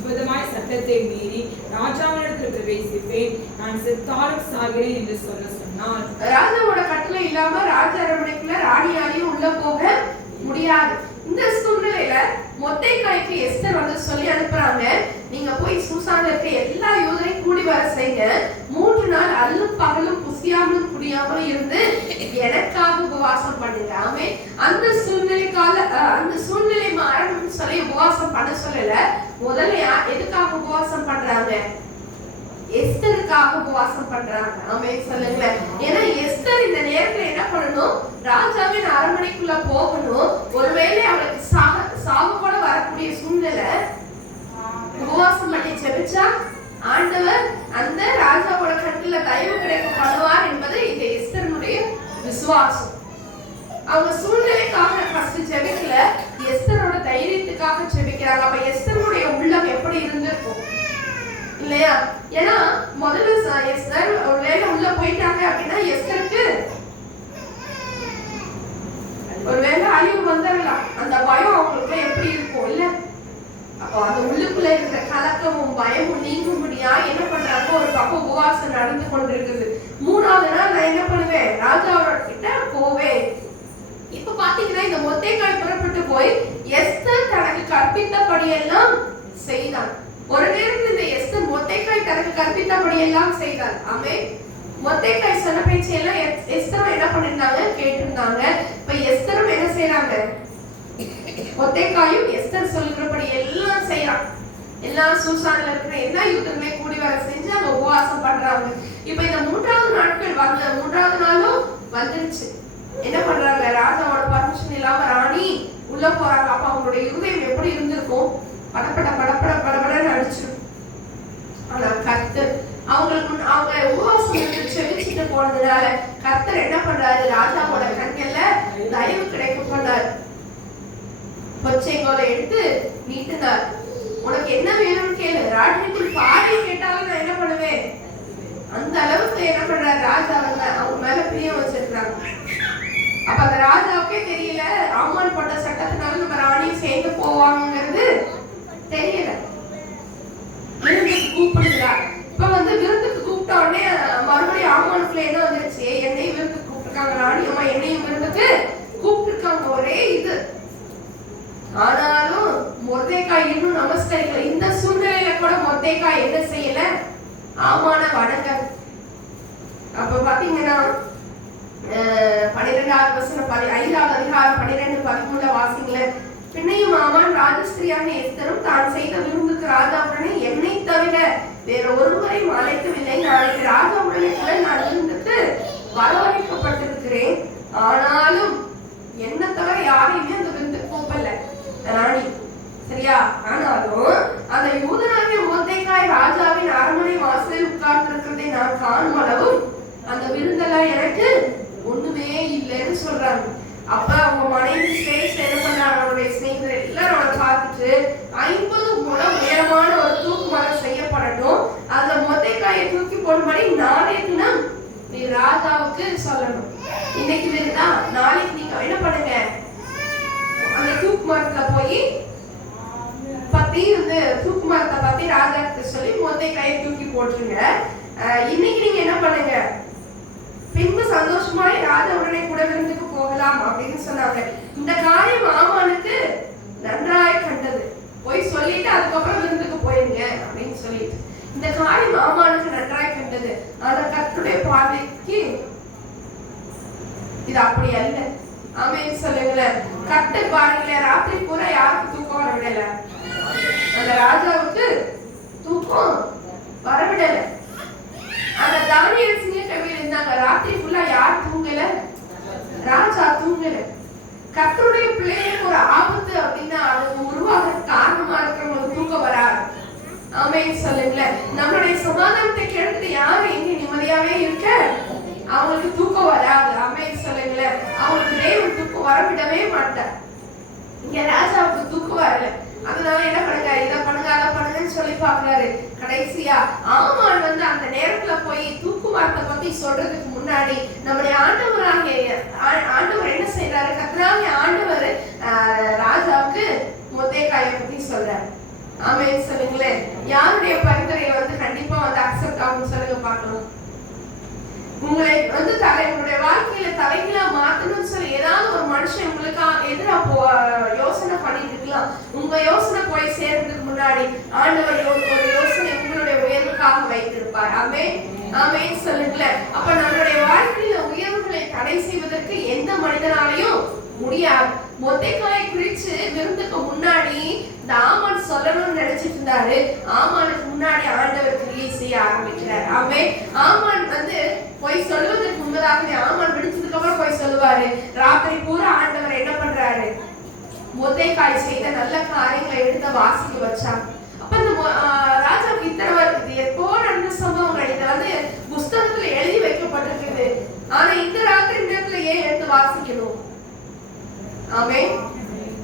இவ்விதமாய் சட்டத்தை மீறி ராஜாவினிடத்தில் பிரவேசிப்பேன், நான் செத்தாலும் சாகிறேன் என்று சொன்னார். ராஜாவோட கட்டளை இல்லாம ராஜ அரண்மனைக்குள்ள ராணியாலையும் உள்ள போக முடியாது. இந்த சூழ்நிலையில மொர்தெகாய்க்கு எஸ்தர் வந்து சொல்லி அனுப்புறாங்க, நீங்க போய் சூசான்ல இருக்க எல்லா யூதரையும் கூடி வர செய்யுங்க, 3 நாள் அல்லும் பகலும் புசியாமலும் குடியாமலும் இருந்து எனக்காக உபவாசம் பண்ணுங்க. ஆமே, அந்த சூழ்நிலை மாறணும்னு சொல்லி உபவாசம் பண்ண சொல்லல. முதல்ல எதுக்காக உபவாசம் பண்றாங்க? எஸ்தருக்காக உபவாசம் பண்றாங்க. ஆமென் சொல்லுங்க. ஏன்னா எஸ்தர் இந்த நேரத்துல என்ன பண்ணணும்? ராஜாவின் அரண்மனைக்குள்ள போகணும். ஒருவேளை அவளுக்கு சாவு கூட வரக்கூடிய சூழ்நிலை. உபவாசம் பண்ணி ஜெபிச்சா ஆண்டவர் அந்த ராஜாவோட கண்ணுல தயவு கிடைக்க பண்ணுவார் என்பது இந்த எஸ்தருடைய விசுவாசம். அவங்க சூழ்நிலைக்காக ஃபர்ஸ்ட் ஜெபிக்கல, எஸ்தரோட தைரியத்துக்காக ஜெபிக்கிறாங்க. அப்ப எஸ்தருடைய உள்ளம் எப்படி இருந்திருக்கும் இல்லையா? ஏன்னா முதல்ல எஸ்தர் ஒருவேளை உள்ள போயிட்டாங்க அப்படின்னா எஸ்தருக்கு ஒருவேளை அழிவு வந்துடலாம். அந்த பயம் அவங்களுக்கு எப்படி இருக்கும் இல்ல? அப்போ அந்த உள்ளுக்குள்ள இருக்கிற கலக்கமும் பயமும் நீங்கும்படியா என்ன பண்றாங்க? ஒரு பக்கம் உபவாசம் நடந்து கொண்டிருக்குது. 3வது நாள் நான் என்ன பண்ணுவேன்? ராஜாவோட கிட்ட போவேன். இப்ப பாத்தீங்கன்னா இந்த மொர்தெகாய் புறப்பட்டு போய் எஸ்தர் தனக்கு கற்பித்தபடியெல்லாம் செய்தான். ஒரு நேரத்தில் இந்த எஸ்தர் மொர்தெகாய் தனக்கு கற்பித்தபடி எல்லாம் செய்தார். ஆமென். மொர்தெகாய் சொன்ன பேச்செல்லாம் எஸ்தர் என்ன பண்ணிருந்தாங்க? கேட்டிருந்தாங்க. இப்ப எஸ்தரும் என்ன செய்யறாங்க? மொர்தெகாயும் எஸ்தர் சொல்கிறபடி எல்லாம் செய்யறாங்க. எல்லா சூசான்ல இருக்கிற எல்லா யூதருமே கூடி வர செஞ்சு அங்க உபவாசம் பண்றாங்க. இப்ப இந்த 3வது நாட்கள் 3வது நாளும் வந்துருச்சு. என்ன பண்றாங்க? ராஜாவோட பர்மிஷன் இல்லாம ராணி உள்ள போறாங்க. அப்ப அவங்களுடைய இருதயம் எப்படி இருந்திருக்கும்? படபடன்னு அடிச்சிடும். ஆனா கர்த்தர் அவங்க உபவாசம் செவிச்சுட்டு போனதுனால கர்த்தர் என்ன பண்றாரு? ராஜாவோட கண்கள்ல தயவு கிடைக்க பண்ணார். பச்சைங்கோலை எடுத்து நீட்டினார். உனக்கு என்ன வேணும்னு கேளு, ராஜ்யத்தில் பாதி கேட்டாலும் நான் என்ன பண்ணுவேன்? அந்த அளவுக்கு என்ன பண்றாரு? ராஜா வந்து அவங்க மேல பிரியம் வச்சிருக்காங்க. அப்ப அந்த ராஜாவுக்கே தெரியல, ஆமான் போட்ட சட்டத்தினால நம்ம ராணியும் சேர்ந்து போவாங்கிறது தெரியல. விருந்துக்கு கூப்பிடுறார். இப்ப வந்து விருந்துக்கு கூப்பிட்ட உடனே மறுபடியும் ஆமானுக்குள்ள என்ன வந்துருச்சு? என்னையும் விருந்துக்கு கூப்பிட்டுருக்காங்க, ராணி அம்மா என்னையும் விருந்துக்கு கூப்பிட்டுருக்காங்க. ஒரே இது. ஆனாலும் மொர்தெகாய் இன்னும் நமஸ்கரிக்கல. இந்த சூழ்நிலையில கூட மொர்தெகாய் என்ன செய்யல? ஆமான வணங்க. அப்ப பாத்தீங்கன்னா 12வது வசனம் 5வது அதிகாரம் 12-13 வாசிங்கள. பின்னையும் ஆமான் ராஜஸ்திரியான எஸ்தரும் தான் செய்த விருந்துக்கு ராஜாவுடனே என்னை தவிர வேற ஒருவரையும் அழைக்கவில்லை. நாளைக்கு ராஜாவுடனே கூட நான் விருந்துக்கு வரவழைக்கப்பட்டிருக்கிறேன். ஆனாலும் என்ன தவிர யாரையுமே அந்த விருந்துக்கு கூப்பிடல ராணி. சரியா? ஆனாலும் அந்த யூதனாகிய மொர்தெகாய் ராஜாவின் அரண்மனை வாசலில் உட்கார்ந்து இருக்கிறதை நான் காணும் அளவும் அந்த விருந்தெல்லாம் எனக்கு ஒண்ணுமே இல்லைன்னு சொல்றாங்க. அப்ப அவங்க மனைவி ஸ்டேஜ் என்ன பண்றாங்க? அவருடைய ஸ்நேகிதர் எல்லாரும் அவளை பார்த்துட்டு 50 முழம் உயரமான ஒரு தூக்கு மரம் செய்யப்படட்டும், அதுல மொர்தெகாயை தூக்கி போடும்படி நாளைய தினம் நீ ராஜாவுக்கு சொல்லணும். இன்னைக்கு வேணுதா, நாளைக்கு நீங்க என்ன பண்ணுங்க? அந்த தூக்கு மரத்துல போய் தூக்கு மரத்தை பத்தி ராஜாவுக்கு சொல்லி மொர்தெகாயை தூக்கி போட்டுருங்க. இன்னைக்கு நீங்க என்ன பண்ணுங்க? பின்பு சந்தோஷமாய் ராஜாவுடனே கூட விருந்துக்கு போகலாம் அப்படின்னு சொன்னாங்க. இந்த காரியம் ஆமானுக்கு நன்றாய் கண்டது. போய் சொல்லிட்டு அதுக்கப்புறம் விருந்துக்கு போயிருங்க அப்படின்னு சொல்லிட்டு இந்த காரியம் ஆமானுக்கு நன்றாய் கண்டது. ஆனா கர்த்தருடைய பார்வைக்கு இது அப்படி அல்ல. ஆமென் சொல்லுங்களேன். கர்த்தர் பாருங்களேன், ராத்திரி பூரா யாருக்கு தூக்கம் வரவிடல? அந்த ராஜாவுக்கு தூக்கம் வரவிடல. அந்த தானியேல் சிங்கக்கவியில் இருந்தாங்க. ராத்திரி ஃபுல்லா யார் தூங்கல? ராஜா தூங்கல. கர்த்தருடைய பிள்ளைகளுக்கு ஒரு ஆபத்து அப்படின்னா அதுக்கு உருவாக காரணமா இருக்கிறவங்களுக்கு தூக்கம் வராது. ஆமென் சொல்லுங்களேன். நம்மளுடைய சமாதானத்தை கெடுத்து யாரும் எங்க நிம்மதியா அமைதியாவே இருக்க அவங்களுக்கு தூக்கம் வராது. அமைதி சொல்லுங்களேன். அவங்களுக்கு தேவன் தூக்கம் வரவிடவே மாட்டார். இங்க ராஜாவுக்கு தூக்கம் வரல, அதனால என்ன பண்ணுங்க, இதை பண்ணுங்க அதை பண்ணுங்கன்னு சொல்லி பாக்குறாரு. கடைசியா ஆமான் வந்து அந்த நேரத்துல போய் தூக்குமாரத்தை பத்தி சொல்றதுக்கு முன்னாடி நம்முடைய ஆண்டவர் என்ன செய்யறாரு, கர்த்தராகிய ஆண்டவர் ராஜாவுக்கு மொர்தெகாயை பத்தி சொல்றாரு. ஆமென் சொல்லுங்களேன். யாருடைய பரிந்துரை வந்து கண்டிப்பா வந்து அக்செப்ட் ஆகும் சொல்லுங்க பார்க்கலாம். உங்களை வந்து உங்களுடைய வாழ்க்கையில தலைகளா மாத்தணும்னு சொல்லி ஏதாவது ஒரு மனுஷன் உங்களுக்கு எதிராக யோசனை பண்ணிட்டு இருக்கலாம். உங்க யோசனை போய் சேர்றதுக்கு முன்னாடி ஆண்டவர் ஒரு யோசனை உங்களுடைய உயர்வுக்காக வைத்திருப்பார். ஆமென் ஆமென் சொல்லுங்களேன். அப்ப நம்மளுடைய வாழ்க்கையில உயர்வுகளை தடை செய்வதற்கு எந்த மனிதனாலையும் முடியாது. மொர்தெகாயை குறிச்சு விருந்துக்கு முன்னாடி இந்த ஆமான் சொல்லணும்னு நினைச்சிட்டு இருந்தாரு. ஆமானுக்கு முன்னாடி ஆண்டவர் கிரியை செய்ய ஆரம்பிக்கிறார். ஆமென். ஆமான் வந்து போய் சொல்வதற்கு முன்பதாகவே ஆமான் விடுச்சதுக்கு அப்புறம் போய் சொல்லுவாரு. ராத்திரி பூரா ஆண்டவர் என்ன பண்றாரு, மொர்தெகாய் செய்த நல்ல காரியங்களை எடுத்து வாசிக்க வச்சாங்க. அப்ப இந்த ராஜாவுக்கு இத்தனை இது எப்போ நடந்த சம்பவங்கள், இதை வந்து புஸ்தகத்துல எழுதி வைக்கப்பட்டிருக்குது. ஆனா இந்த ராத்திரி நேரத்துல ஏன் எடுத்து வாசிக்கணும்? ஆமென்.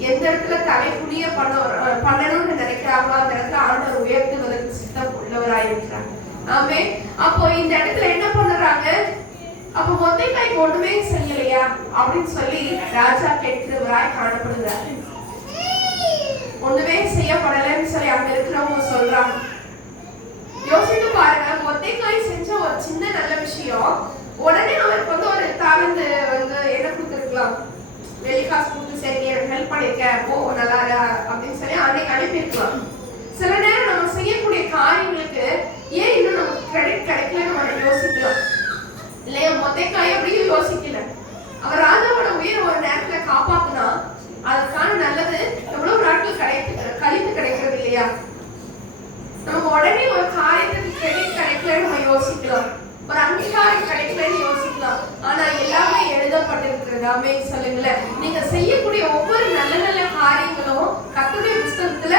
எந்த இடத்துல தலை குனிய பண்ணணும்னு நினைக்கிறாங்களோ அந்த இடத்துல ஆண்டவர் உயர்த்துவதற்கு சித்தம் உள்ளவராயிருக்கிறாங்க. ஆமென். அப்போ இந்த இடத்துல என்ன பண்றாங்க, அப்போ மொர்தெகாய் ஒண்ணுமே செய்யலையா அப்படின்னு சொல்லி ராஜா கேட்கிறவராய் காணப்படுகிறார். ஒண்ணுமே செய்யப்படலைன்னு சொல்லி அங்க இருக்கிறவங்க சொல்றாங்க. யோசித்து பாருங்க, மொர்தெகாய் செஞ்ச ஒரு சின்ன நல்ல விஷயம் உடனே அவருக்கு வந்து ஒரு தாளந்து வந்து என்ன கொடுத்துருக்கலாம், வெளிக்காசு கொடுத்து சரி எனக்கு ஹெல்ப் பண்ணிருக்க போ நல்லா அப்படின்னு சொல்லி அன்னைக்கு அனுப்பியிருக்கலாம். சில நேரம் நம்ம செய்யக்கூடிய காரியங்களுக்கு ஏன் இன்னும் நமக்கு கிரெடிட் கிடைக்கலன்னு நம்ம யோசிக்கலாம் இல்லையா? மொர்தெகாய் அப்படியும் யோசிக்கல. அவர் ராஜாவோட உயிரை ஒரு நேரத்துல காப்பாத்துனா அதுக்கான நல்லது எவ்வளவு நாட்கள் கழித்து கிடைக்கிறது இல்லையா? நமக்கு உடனே ஒரு காரியத்துக்கு கிரெடிட் கிடைக்கலன்னு நம்ம யோசிக்கலாம், ஒரு அங்கீகாரம் கிடைக்கலன்னு யோசிக்கலாம். ஆனா எல்லாமே எழுதப்பட்டிருக்கிறது. ஆமென் சொல்லுங்களேன். நீங்க செய்யக்கூடிய ஒவ்வொரு நல்ல நல்ல காரியங்களும் கர்த்தருடைய புஸ்தகத்துல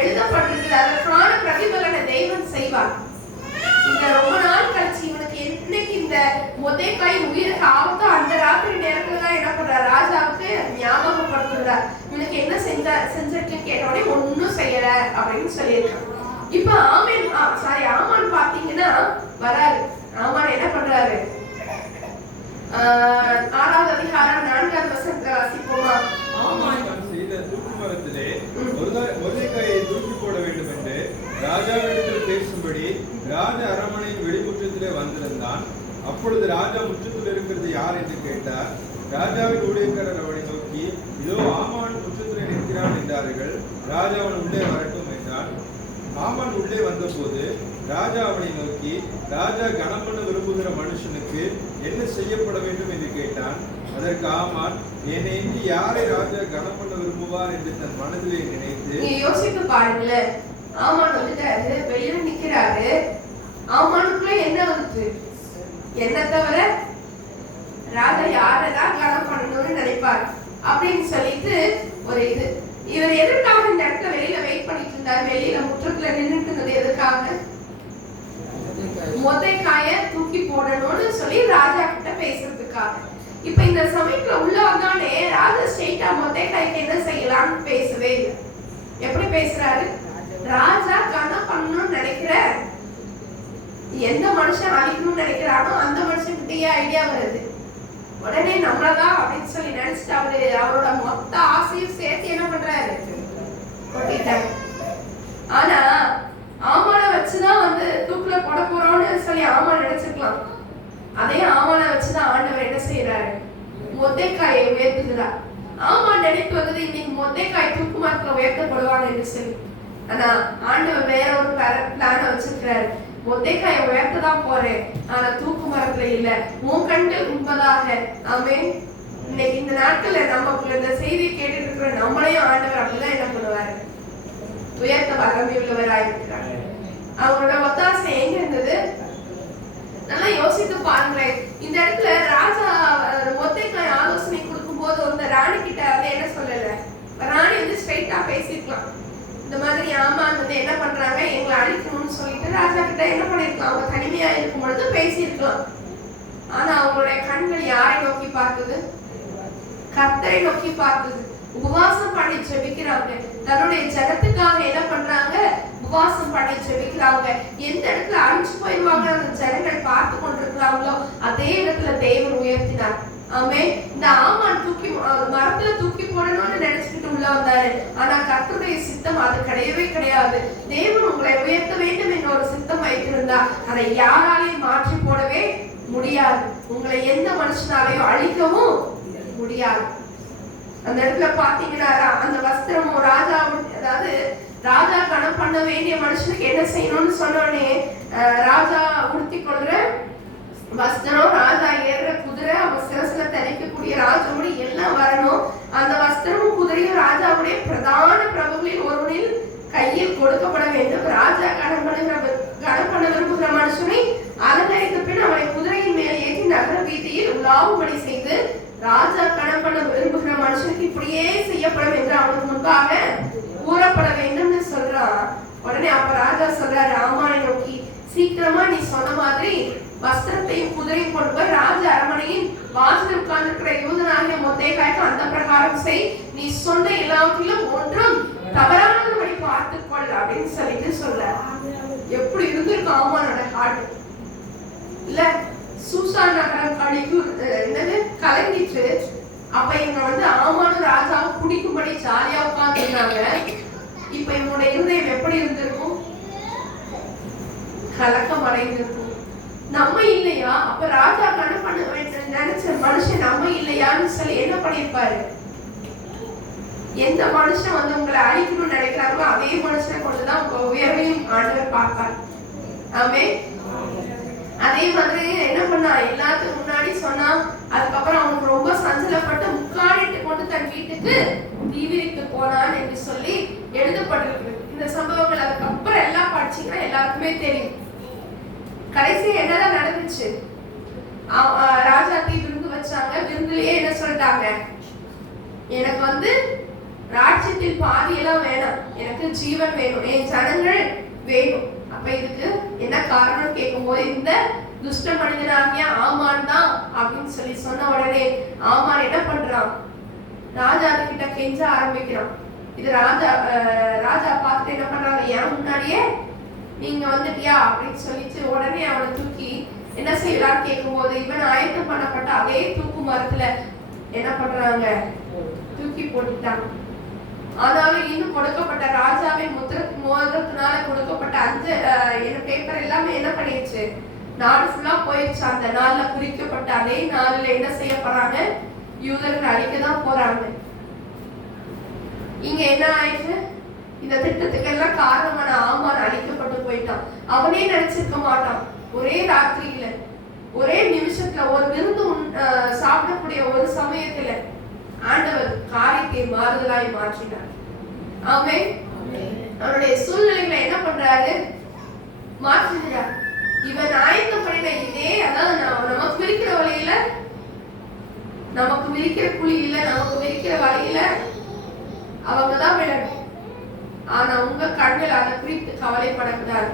எழுதப்பட்டிருக்கிறது. அதற்கான பிரதிபலனை தெய்வம் செய்வார். இந்த ரொம்ப நாள் கழிச்சு இவனுக்கு இன்னைக்கு இந்த மொர்தெகாய் உயிருக்கு ஆபத்து அந்த ராத்திரி நேரத்துல தான் என்ன பண்றார், ராஜாவுக்கு ஞாபகப்படுத்துறார். இவனுக்கு என்ன செஞ்சிருக்குன்னு கேட்டோடனே ஒன்னும் செய்யல அப்படின்னு சொல்லியிருக்கான். இப்ப ஆமான் பாத்தீங்கன்னா வராரு. ஆமான் என்ன பண்றாரு, 6வது அதிகாரம் 4வது வசனத்தை வாசிப்போமா? ஆமான் செய்த தூக்குமரத்திலே மொர்தெகாயை தூக்கி போட வேண்டும் என்று ராஜாவிடத்தில் பேசும்படி ராஜ அரண்மனையின் வெளிமுற்றத்திலே வந்திருந்தான். அப்பொழுது ராஜா முற்றத்தில் இருக்கிறது யார் என்று கேட்டார். ராஜாவின் ஊழியக்காரர் அவனை நோக்கி, இதோ ஆமான் முற்றத்திலே நிற்கிறான் என்றார்கள். ராஜா அவன் உள்ளே வரட்டும் என்றான். ஆமான் உள்ளே வந்தபோது ராஜா அவனை நோக்கி, ராஜா கனம் பண்ண விரும்புகிற மனுஷனுக்கு என்ன செய்யப்பட வேண்டும் என்று கேட்டான். அதற்கு ஆமான், என்னை இன்றி யாரை ராஜா கனம் பண்ண விரும்புவார் என்று தன் மனதிலே நினைத்து. யோசித்து பாருங்களேன். ஆமான் வந்துட்டாரு, வெளியில நிக்கிறாரு. ஆமானுக்குள்ள என்ன வந்துச்சு, என்ன தவிர ராஜா யாரதான் கனம் பண்ணணும்னு நினைப்பார் அப்படின்னு சொல்லிட்டு ஒரு இது. இவர் எதற்காக இந்த இடத்துல வெளியில வெயிட் பண்ணிட்டு இருந்தார், வெளியில முற்றத்துல நின்றுட்டு இருந்தது எதுக்காக, மொர்தெகாயை தூக்கி போடணும்னு சொல்லி ராஜா கிட்ட பேசுறதுக்காக. இப்ப இந்த சமயத்துல உள்ள வந்தானே ராஜா ஸ்ட்ரெயிட்டா மொர்தெகாய்க்கு என்ன செய்யலாம்னு பேசவே இல்லை. எப்படி பேசுறாரு, ராஜா கனம் பண்ணணும்னு நினைக்கிற எந்த மனுஷன் அழிக்கணும்னு நினைக்கிறானோ அந்த மனுஷன்கிட்டயே ஐடியா வருது. உடனே நம்மளதான் அப்படின்னு சொல்லி நினைச்சிட்டு அவரோட மொத்த ஆசையும் சேர்த்து என்ன பண்றாரு, கொட்டிட்டாரு. ஆனா ஆமான வச்சுதான் வந்து தூக்குல போட போறோம்னு சொல்லி ஆமான் நினைச்சுக்கலாம். அதே ஆமான வச்சுதான் ஆண்டவர் என்ன செய்யறாரு, மொர்தெகாயை உயர்த்துகிறார். ஆமான் நினைப்பது இன்னைக்கு மொர்தெகாய் தூக்கு மரத்துல உயர்த்தப்படுவாங்க என்று சொல்லி. ஆனா ஆண்டவர் வேற ஒரு பிளான வச்சிருக்கிறாரு. மொர்தெகாயை உயர்த்ததான் போறேன், ஆனா தூக்கு மரத்துல இல்ல, உன் கண்கள் உண்பதாக. ஆமென். இன்னைக்கு இந்த நாட்கள்ல நமக்குள்ள இந்த செய்தியை கேட்டுட்டு இருக்கிற நம்மளையும் ஆண்டவர் அப்படிதான் என்ன பண்ணுவாரு, உயர்த்த வல்லமை உள்ளவராயிருக்கிறார். அவங்களோட ஒத்தாசை எங்க இருந்தது, நல்லா யோசித்து பாருங்களேன். இந்த இடத்துல ராஜா மொர்தெகாய் ஆலோசனை கொடுக்கும் போது அந்த ராணி கிட்ட வந்து என்ன சொல்லல, ராணி வந்து ஸ்ட்ரைட்டா பேசிருக்கலாம். இந்த மாதிரி ஆமான் வந்து என்ன பண்றாங்க, எங்களை அழிக்கணும்னு சொல்லிட்டு ராஜா கிட்ட என்ன பண்ணிருக்கலாம்? அவங்க தனிமையா இருக்கும் பொழுது பேசியிருக்கலாம். ஆனா அவங்களுடைய கண்கள் யாரை நோக்கி பார்த்தது? கர்த்தரை நோக்கி பார்த்தது. உபவாசம் பண்ணி ஜெபிக்கிறாங்க. தன்னுடைய ஜனத்துக்காக என்ன பண்றாங்க? உபவாசம் பண்ணி ஜெபிக்கிறாங்க. எந்த இடத்துல அழிஞ்சு போயிடுவாங்க அந்த ஜனங்கள் பார்த்து கொண்டிருக்கிறாங்களோ அதே இடத்துல தேவன் உயர்த்தினார். ஆமே. இந்த ஆமான் தூக்கி மரத்துல தூக்கி போடணும்னு நினைச்சுக்கிட்டு உள்ள வந்தாரு. ஆனா கர்த்தருடைய சித்தம் அது கிடையவே கிடையாது. தேவன் உங்களை உயர்த்த வேண்டும் என்ற ஒரு சித்தம் வைத்திருந்தா அதை யாராலையும் மாற்றி போடவே முடியாது. உங்களை எந்த மனுஷனாலையும் அழிக்கவும் முடியாது. அந்த இடத்துல பாத்தீங்கன்னா அந்த வஸ்திரமும் ராஜா, அதாவது ராஜா கணம் பண்ண வேண்டிய மனுஷனுக்கு என்ன செய்யணும்னு சொன்னோடனே ராஜா உடுத்தி கொள்ற வஸ்திரம், ராஜா ஏறுற குதிரை, அவன் சிரசுல தரிக்கக்கூடிய ராஜாவுடைய எல்லாம் வரணும். அந்த வஸ்திரமும் குதிரையும் ராஜாவுடைய பிரதான பிரபுகளில் ஒருவனில் கையில் கொடுக்கப்பட வேண்டும். ராஜா கணம் பண்ண விரும்புகிற மனுஷனை அலங்கரித்த பின் அவனை குதிரையின் மேல் ஏற்றி நகர வீதியில் உலாவும்படி செய்து, ராஜா கணம் பண்ண விரும்புகிற மனுஷனுக்கு இப்படியே செய்யப்படும் என்று அவனுக்கு முன்பாக கூறப்பட வேண்டும்னு சொல்றான். உடனே அப்ப ராஜா சொல்றாரு ஆமானை நோக்கி, சீக்கிரமா நீ சொன்ன மாதிரி வஸ்திரத்தையும் குதிரையும் கொண்டு போய் ராஜ அரமனையின் வாசல் உட்கார்ந்திருக்கிற யூதனாகிய மொர்தெகாய்க்கு அந்த பிரகாரம் செய். நீ சொன்ன எல்லாத்திலும் ஒன்றும் தவறானபடி பார்த்துக்கொள் அப்படின்னு சொல்லிட்டு சொல்ற. எப்படி இருந்திருக்கு ஆமானோட ஹார்ட் இல்ல? சூசான் நகரம் என்னது கலங்கிட்டு, அப்ப இவங்க ஆமானும் ராஜாவும் குடிக்கும்படி ஜாலியா உட்கார்ந்துருந்தாங்க. இப்ப இவனோட இருதயம் எப்படி இருந்திருக்கும்? கலக்கம் அடைந்திருக்கும். நம்ம இல்லையா? அப்ப ராஜா கணம் பண்ண நினைச்ச மனுஷன் நம்ம இல்லையான்னு சொல்லி என்ன பண்ணிருப்பாரு? எந்த மனுஷன் உங்களை அழிக்கணும்னு நினைக்கிறாங்களோ அதே மனுஷனை கொண்டுதான் உங்க உயர்வையும் ஆண்டவர் பார்ப்பார். ஆமே. அதே மாதிரி என்ன பண்ணா? எல்லாத்துக்கும் முன்னாடி சொன்னா, அதுக்கப்புறம் அவனுக்கு ரொம்ப சஞ்சலப்பட்டு முக்காடிட்டு கொண்டு தன் வீட்டுக்கு தீவிரித்து போனான் என்று சொல்லி எழுதப்பட்டிருக்கு. இந்த சம்பவங்கள் அதுக்கப்புறம் எல்லாம் படிச்சீங்கன்னா எல்லாருக்குமே தெரியும். கடைசி என்னதான் நடந்துச்சு? ராஜாத்தி விருந்து வச்சாங்க. விருந்துலயே என்ன சொல்லிட்டாங்க? எனக்கு ராஜ்யத்தில் பாதி எல்லாம் வேணாம், எனக்கு ஜீவன் வேணும், என் ஜனங்கள் வேணும். அப்ப இதுக்கு என்ன காரணம் கேட்கும் போது இந்த துஷ்ட மனிதனாகிய ஆமான் தான் அப்படின்னு சொல்லி சொன்ன உடனே ஆமான் என்ன பண்றான்? ராஜா கிட்ட கெஞ்ச ஆரம்பிக்கிறான். இது ராஜா பார்த்துட்டு என்ன பண்றாங்க? ஏன் முன்னாடியே நீங்க வந்துட்டியா அப்படின்னு சொல்லிட்டு உடனே அவனை தூக்கி என்ன செய்யலான்னு கேட்கும் போது இவன் ஆயத்தம் பண்ணப்பட்ட அதே தூக்கு மரத்துல என்ன பண்றாங்க? தூக்கி போட்டுட்டாங்க. ஆனாலும் இன்னும் கொடுக்கப்பட்ட ராஜாவின் மோதிரத்தினால கொடுக்கப்பட்ட அந்த பேப்பர் எல்லாமே என்ன பண்ணிடுச்சு? நாடு ஃபுல்லா போயிடுச்சு. அந்த நாள்ல குறிக்கப்பட்ட அதே நாள்ல என்ன செய்ய போறாங்க? யூதர்கள் அழிக்கதான் போறாங்க. இங்க என்ன ஆயிடுச்சு? இந்த திட்டத்துக்கு எல்லாம் காரணமான ஆமான் அழிக்கப்பட்டு போயிட்டான். அவனே நினைச்சிருக்க மாட்டான். ஒரே ராத்திரியில, ஒரே நிமிஷத்துல, ஒரு விருந்து சாப்பிடக்கூடிய ஒரு சமயத்துல ஆண்டவர் காரியத்தை மாறுதலாய் மாற்றினார். ஆமே. அவருடைய சூழ்நிலைகளை என்ன பண்றாரு? மாற்றுகிறார். இவன் ஆயத்தம் பண்ணின இதே, அதாவது நமக்கு விரிக்கிற வழியில, நமக்கு விரிக்கிற குழியில, நமக்கு விரிக்கிற வழியில அவங்கதான் விழணும். ஆனா உங்க கண்கள் அதை குறித்து கவலைப்படக்கூடாது.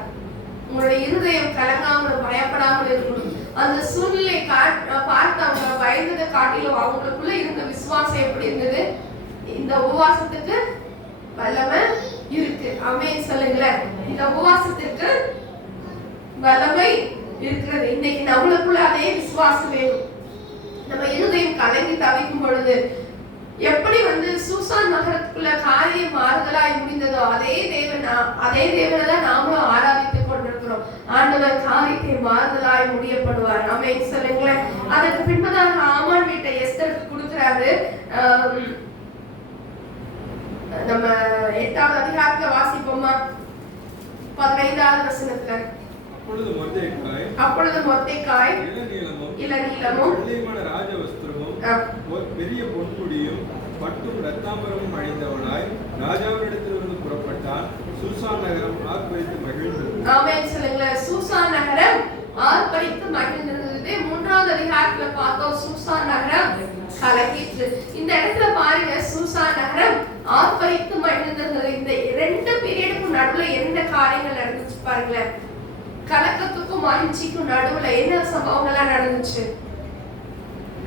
உங்களுடைய இருதயம் கலங்காமல் பயப்படாமல் இருக்கணும். அந்த சூழ்நிலை பார்த்து அவங்க பயந்ததை காட்டிலும் அவங்களுக்குள்ள இருந்த விசுவாசம் எப்படி இருந்தது? இந்த உபவாசத்துக்கு வல்லமை இருக்கு. ஆமென் சொல்லுங்களேன். இந்த உபவாசத்திற்கு வல்லமை இருக்கிறது. இன்னைக்கு நம்மளுக்குள்ள அதே விசுவாசம் வேணும். நம்ம இருதயம் கலங்கி தவிக்கும் பொழுது எப்படி சூசான் நகரத்துக்குள்ள காரியம் மாறுதலாய் முடிந்ததோ அதே தேவனை தான் நாமளும் ஆராதித்துக் கொண்டிருக்கிறோம். ஆண்டவர் காரியத்தை மாறுதலாய் முடியப்படுவார். ஆமென் சொல்லுங்களேன். அதற்கு பின்பதாக ஆமான் வீட்டை எஸ்தருக்கு கொடுக்கிறாரு. நம்ம 8வது அதிகாரத்துல வாசிப்போமா? 15வது வசனத்துல, அப்பொழுது மொர்தெகாய் இளநீலமும் வெள்ளையமான ராஜவஸ்திரமும் பெரிய பொன்முடியும் பட்டும் இரத்தாம்பரமும் அணிந்தவனாய் ராஜாவினிடத்திலிருந்து புறப்பட்டான். சூசான் நகரம் ஆர்ப்பரித்து மகிழ்ந்தது. ஆமென் சொல்லுங்களேன். சூசான் நகரம் ஆர்ப்பரித்து மகிழ்ந்தது. 3வது அதிகாரத்துல பார்த்தோம் சூசான் நகரம் கலங்கிற்று. இந்த இடத்துல பாருங்க, சூசான் நகரம் ஆர்ப்பரித்து மகிழ்ந்தது. இந்த 2 பீரியடுக்கு நடுவுல என்ன காரியங்கள் நடந்துச்சு பாருங்களேன். கலக்கத்துக்கும் மகிழ்ச்சிக்கும் நடுவுல என்ன சம்பவங்கள்லாம் நடந்துச்சு?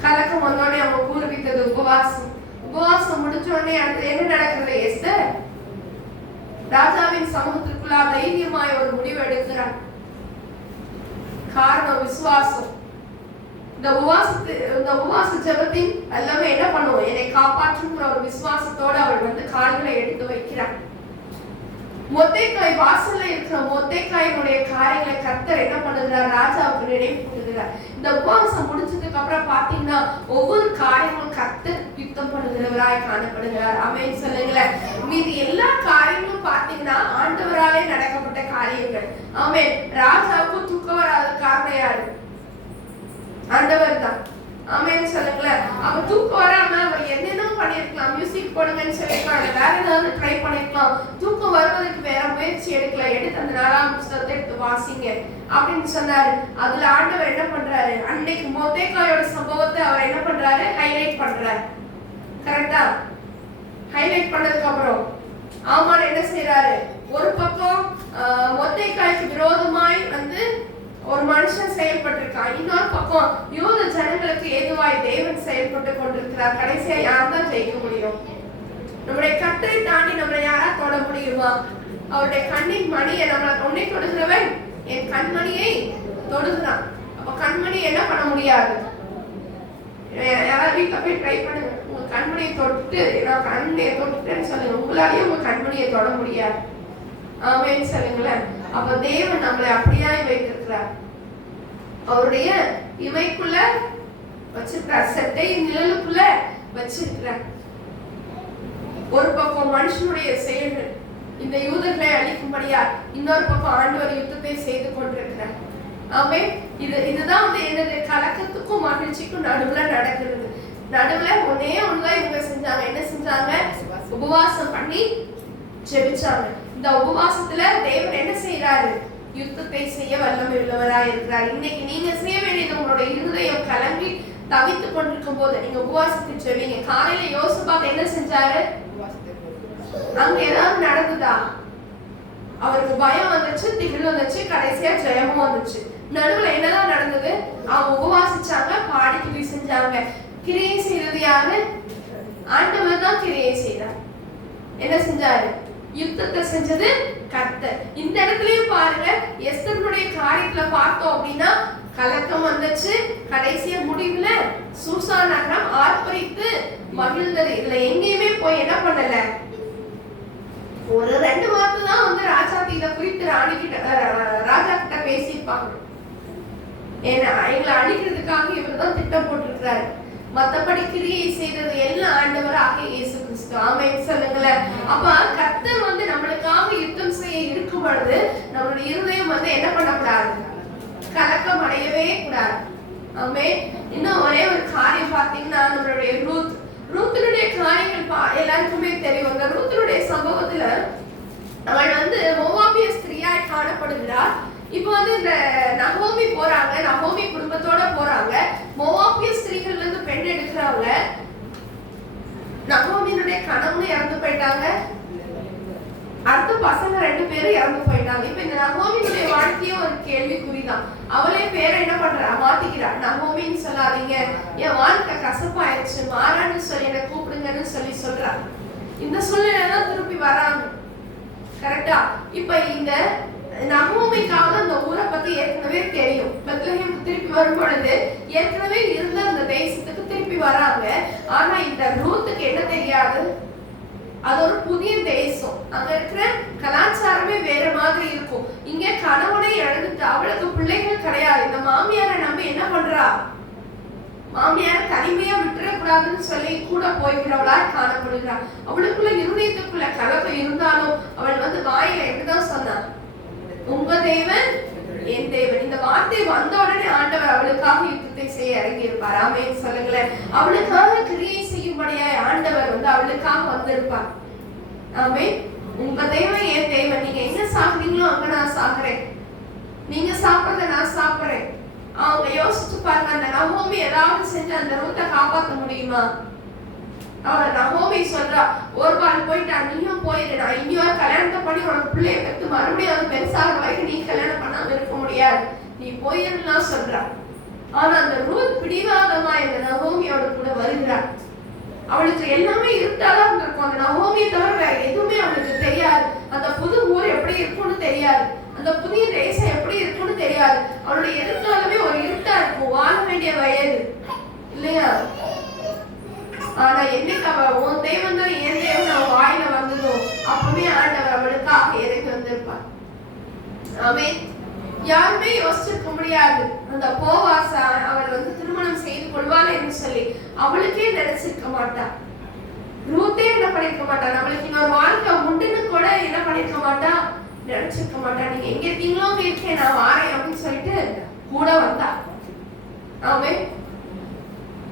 கலக்கம் வந்தோடனே அவங்க பூர்வித்தது உபவாசம். உபவாசம் முடிஞ்ச உடனே அடுத்து என்ன நடக்கிறது? எஸ்தர் ராஜாவின் சமூகத்திற்குள்ள தைரியமாய் ஒரு முடிவு எடுக்கிறார். காரணம் விசுவாசம். இந்த உபவாச ஜெபத்தின் எல்லாமே என்ன பண்ணுவோம்? என்னை காப்பாற்றுங்கிற ஒரு விசுவாசத்தோட அவள் வந்து கால்களை எடுத்து வைக்கிறார். மொர்தெகாய் வாசல்ல இருக்கிற மொர்தெகாயினுடைய காரியங்களை கர்த்தர் என்ன பண்ணுகிறார்? ராஜாவுக்கு நினைவூட்டுகிறார். இந்த உபவாசம் முடிச்சதுக்கு அப்புறம் பாத்தீங்கன்னா ஒவ்வொரு காரியங்களும் கர்த்தர் யுத்தம் பண்ணுகிறவராய் காணப்படுகிறார். ஆமென் சொல்லுங்களேன். மீதி எல்லா காரியங்களும் பாத்தீங்கன்னா ஆண்டவராலே நடக்கப்பட்ட காரியங்கள். ஆமென். ராஜாவுக்கு தூக்கம் வராத காரணம் யாரு? ஆண்டவர் தான். ஆமென் சொல்லுங்களேன். அவ தூக்கம் வராம அவர் என்னென்ன பண்ணிருக்கலாம், மியூசிக் போடுங்கன்னு சொல்லிருக்கலாம், வேற ஏதாவது ட்ரை பண்ணிருக்கலாம். தூக்கம் வருவதற்கு வேற முயற்சி எடுக்கலாம். எடுத்து அந்த 4ஆம் புத்தகத்தை எடுத்து வாசிங்க அப்படின்னு சொன்னாரு. அதுல ஆண்டவர் என்ன பண்றாரு? அன்னைக்கு மொர்தெகாயோட சம்பவத்தை அவர் என்ன பண்றாரு? ஹைலைட் பண்றாரு. கரெக்டா? ஹைலைட் பண்ணதுக்கு அப்புறம் ஆமான் என்ன செய்யறாரு? ஒரு பக்கம் மொர்தெகாய்க்கு விரோதமாய் வந்து ஒரு மனுஷன் செயல்பட்டிருக்கான். இன்னொரு பக்கம் யூத ஜனங்களுக்கு ஏதுவாய் தேவன் செயல்பட்டு கொண்டிருக்கிறார். கடைசியா யார் தான் ஜெயிக்க முடியும்? நம்முடைய கர்த்தரை தாண்டி நம்மளை யாரா தொட முடியுமா? அவருடைய கண்ணின் மணியை நம்மளை உன்னை தொடுகிறவன் என் கண்மணியை தொடுகிறான். அப்ப கண்மணி என்ன பண்ண முடியாது? யாராவது வீட்டுல போய் ட்ரை பண்ணுங்க. உங்க கண்மணியை தொட்டு நான் கண்மணியை தொட்டுட்டேன்னு சொல்லுங்க. உங்களாலேயே உங்க கண்மணியை தொட முடியாது. ஆமென் சொல்லுங்களேன். அப்ப தேவன் நம்மளை அப்படியாய் வைத்திருக்கிறார். அவருடைய இமைக்குள்ள வச்சிருக்கிறார். சட்டை நிழலுக்குள்ள வச்சிருக்கிறார். ஒரு பக்கம் மனுஷனுடைய செயல்கள் இந்த யூதர்களை அழிக்கும்படியா, இன்னொரு பக்கம் ஆண்டவர் யுத்தத்தை செய்து கொண்டிருக்கிறார். ஆமென். இதுதான் வந்து என்னது? கலக்கத்துக்கும் மகிழ்ச்சிக்கும் நடுவுல நடக்கிறது. நடுவுல ஒன்னே ஒண்ணுதான் இவங்க செஞ்சாங்க. என்ன செஞ்சாங்க? உபவாசம் பண்ணி ஜெபிச்சாங்க. இந்த உபவாசத்துல தேவன் என்ன செய்யறாரு? யுத்தத்தை செய்ய வல்லமை உள்ளவராய் இருக்கிறார். இன்னைக்கு நீங்க செய்ய வேண்டியது, உங்களுடைய இருதயம் கலங்கி தவித்துக் கொண்டிருக்கும் போது நீங்க உபவாசத்தை ஜெபிங்க. காலையில யோசபாத் என்ன செஞ்சாரு? அங்க ஏதாவது நடந்ததா? அவருக்கு பயம் வந்துச்சு, திகில் வந்துச்சு, கடைசியா ஜெயமும் வந்துச்சு. நடுவுல என்னதான் நடந்தது? அவங்க உபவாசிச்சாங்க, பாடி துதி செஞ்சாங்க. கிரியை செய்தது யாரு? ஆண்டவர் தான் கிரியை செய்தார். என்ன செஞ்சாரு? யுத்தத்தை செஞ்சது கர்த்தர். இந்த இடத்துலயும் பாருங்க, எஸ்தருடைய காரியத்துல பார்த்தோம் அப்படின்னா கலக்கம் வந்துச்சு. கடைசிய முடிவுல சூசான் நகரம் ஆர்ப்பரித்து மகிழ்ந்தது. இதுல எங்கேயுமே போய் என்ன பண்ணல. ஒரு 2 வார்த்தை தான் வந்து ராஜாத்தி இதை குறித்து ராஜா கிட்ட பேசியிருப்பாங்க. ஏன்னா எங்களை அழிக்கிறதுக்காக இவர் தான் திட்டம் போட்டிருக்கிறாரு. மத்தபடி கிரியை செய்தது எல்லாம் ஆண்டவராக இயேசு கிறிஸ்து. ஆமென் சொல்லுங்களேன். அப்ப கர்த்தர் வந்து நம்மளுக்காக யுத்தம் செய்ய இருக்கும் பொழுது நம்மளுடைய இருதயம் வந்து என்ன பண்ணக்கூடாது? கலக்கம் அடையவே கூடாது. ஆமென். இன்னும் ஒரே ஒரு காரியம் பார்த்தீங்கன்னா, நம்மளுடைய ரூத்தினுடைய காரியங்கள் எல்லாருக்குமே தெரியும். இந்த ரூத்தினுடைய சம்பவத்துல அவள் வந்து மோவாபிய ஸ்திரியாய் காணப்படுகிறார். இப்போ வந்து இந்த நகோமி போறாங்க, நகோமி குடும்பத்தோட போறாங்க. மோவாபிய ஸ்திரீகள்ல இருந்து பெண் எடுக்கிறாங்க. நகோமியினுடைய கணவன் இறந்து போயிட்டாங்க. அடுத்த பசங்க 2 பேரும் இறந்து போயிட்டாங்க. இப்ப இந்த நகோமியினுடைய வாழ்க்கையும் ஒரு கேள்விக்குறிதான். அவளே பேரை என்ன பண்றா? மாத்திக்கிறா. நகோமின்னு சொல்லாதீங்க, என் வாழ்க்கை கசப்பாயிடுச்சு, மாறான்னு சொல்லி என்ன கூப்பிடுங்கன்னு சொல்றா. இந்த சூழ்நிலைதான் திருப்பி வராங்க. கரெக்டா? இப்ப இந்த நகோமிக்காக அந்த ஊரை பத்தி ஏற்கனவே தெரியும். பெத்லஹேமுக்கு திருப்பி வரும் பொழுது ஏற்கனவே இருந்த அந்த தேசத்துக்கு திருப்பி வராங்க. ஆனா இந்த ரூத்துக்கு என்ன தெரியாது? அது ஒரு புதிய தேசம். அங்க இருக்கிற கலாச்சாரமே வேற மாதிரி இருக்கும். இங்க கணவனை இழந்துட்டு அவளுக்கு பிள்ளைகள் கிடையாது. இந்த மாமியாரை நம்பி என்ன பண்றா? மாமியார தனிமையா விட்டுறக்கூடாதுன்னு சொல்லி கூட போய்கிறவளா காணப்படுகிறாள். அவளுக்குள்ள இருதயத்துக்குள்ள கலக்கம் இருந்தாலும் அவள் வந்து வாயில எப்படிதான் சொன்னா? உங்க தேவன் என் தேவன். இந்த வார்த்தை வந்த உடனே ஆண்டவர் அவளுக்காக யுத்தத்தை செய்ய இறங்கி இருப்பார். ஆமென் சொல்லுங்களேன். அவளுக்காக கிரியை செய்யும்படியாய் ஆண்டவர் வந்து அவளுக்காக வந்திருப்பார். ஆமென். உங்க தேவன் என் தேவன். நீங்க எங்க சாப்பிடுறீங்களோ அங்க நான் சாப்பிடுறேன், நீங்க சாப்பிடுறத நான் சாப்பிடுறேன். அவங்க யோசிச்சு பாருங்க, அந்த நகோமி ஏதாவது செஞ்சு அந்த ரூத்தை காப்பாற்ற முடியுமா? அவன் நகோமி சொல்றா, ஒரு வாரம் போயிட்டா, நீயும் போயிடு, நான் இன்னொரு கல்யாணத்தை பண்ணி உனக்கு பிள்ளைய பெற்று மறுபடியும் அது பெருசாக வரைக்கும் நீ கல்யாணம் பண்ணாம இருக்க முடியாது, நீ போயிடலாம் சொல்றா. ஆனா அந்த ரூத் பிடிவாதமா இந்த நகோமியோட கூட வருகிறார். அவளுக்கு எல்லாமே இருட்டாதான் இருக்கும். அந்த நகோமியை தவிர வேற எதுவுமே அவளுக்கு தெரியாது. அந்த புது ஊர் எப்படி இருக்கும்னு தெரியாது, அந்த புதிய தேசம் எப்படி இருக்கும்னு தெரியாது. அவளுடைய எதிர்காலமே ஒரு இருட்டா இருக்கும், வாழ வேண்டிய வயது இல்லையா? ஆனா என்னைக்கு அவ உன் தெய்வம் தான் என் தெய்வம் அவன் வாயில வந்ததோ அப்பவே ஆண்டவர் அவளுக்காக இறங்கி வந்திருப்பார். ஆமென். யாருமே யோசிச்சிருக்க முடியாது அந்த போவாஸ் அவள் திருமணம் செய்து கொள்வாள் என்று சொல்லி. அவளுக்கே நினைச்சிருக்க மாட்டா, ரூத்தே என்ன பண்ணிருக்க மாட்டா, நம்மளுக்கு இன்னொரு வாழ்க்கை உண்டுன்னு கூட என்ன பண்ணிருக்க மாட்டா, நினைச்சிருக்க மாட்டா. நீங்க எங்க இருக்கீங்களோ அங்க இருக்கேன், நான் வாரேன் அப்படின்னு சொல்லிட்டு கூட வந்தா. ஆமென்.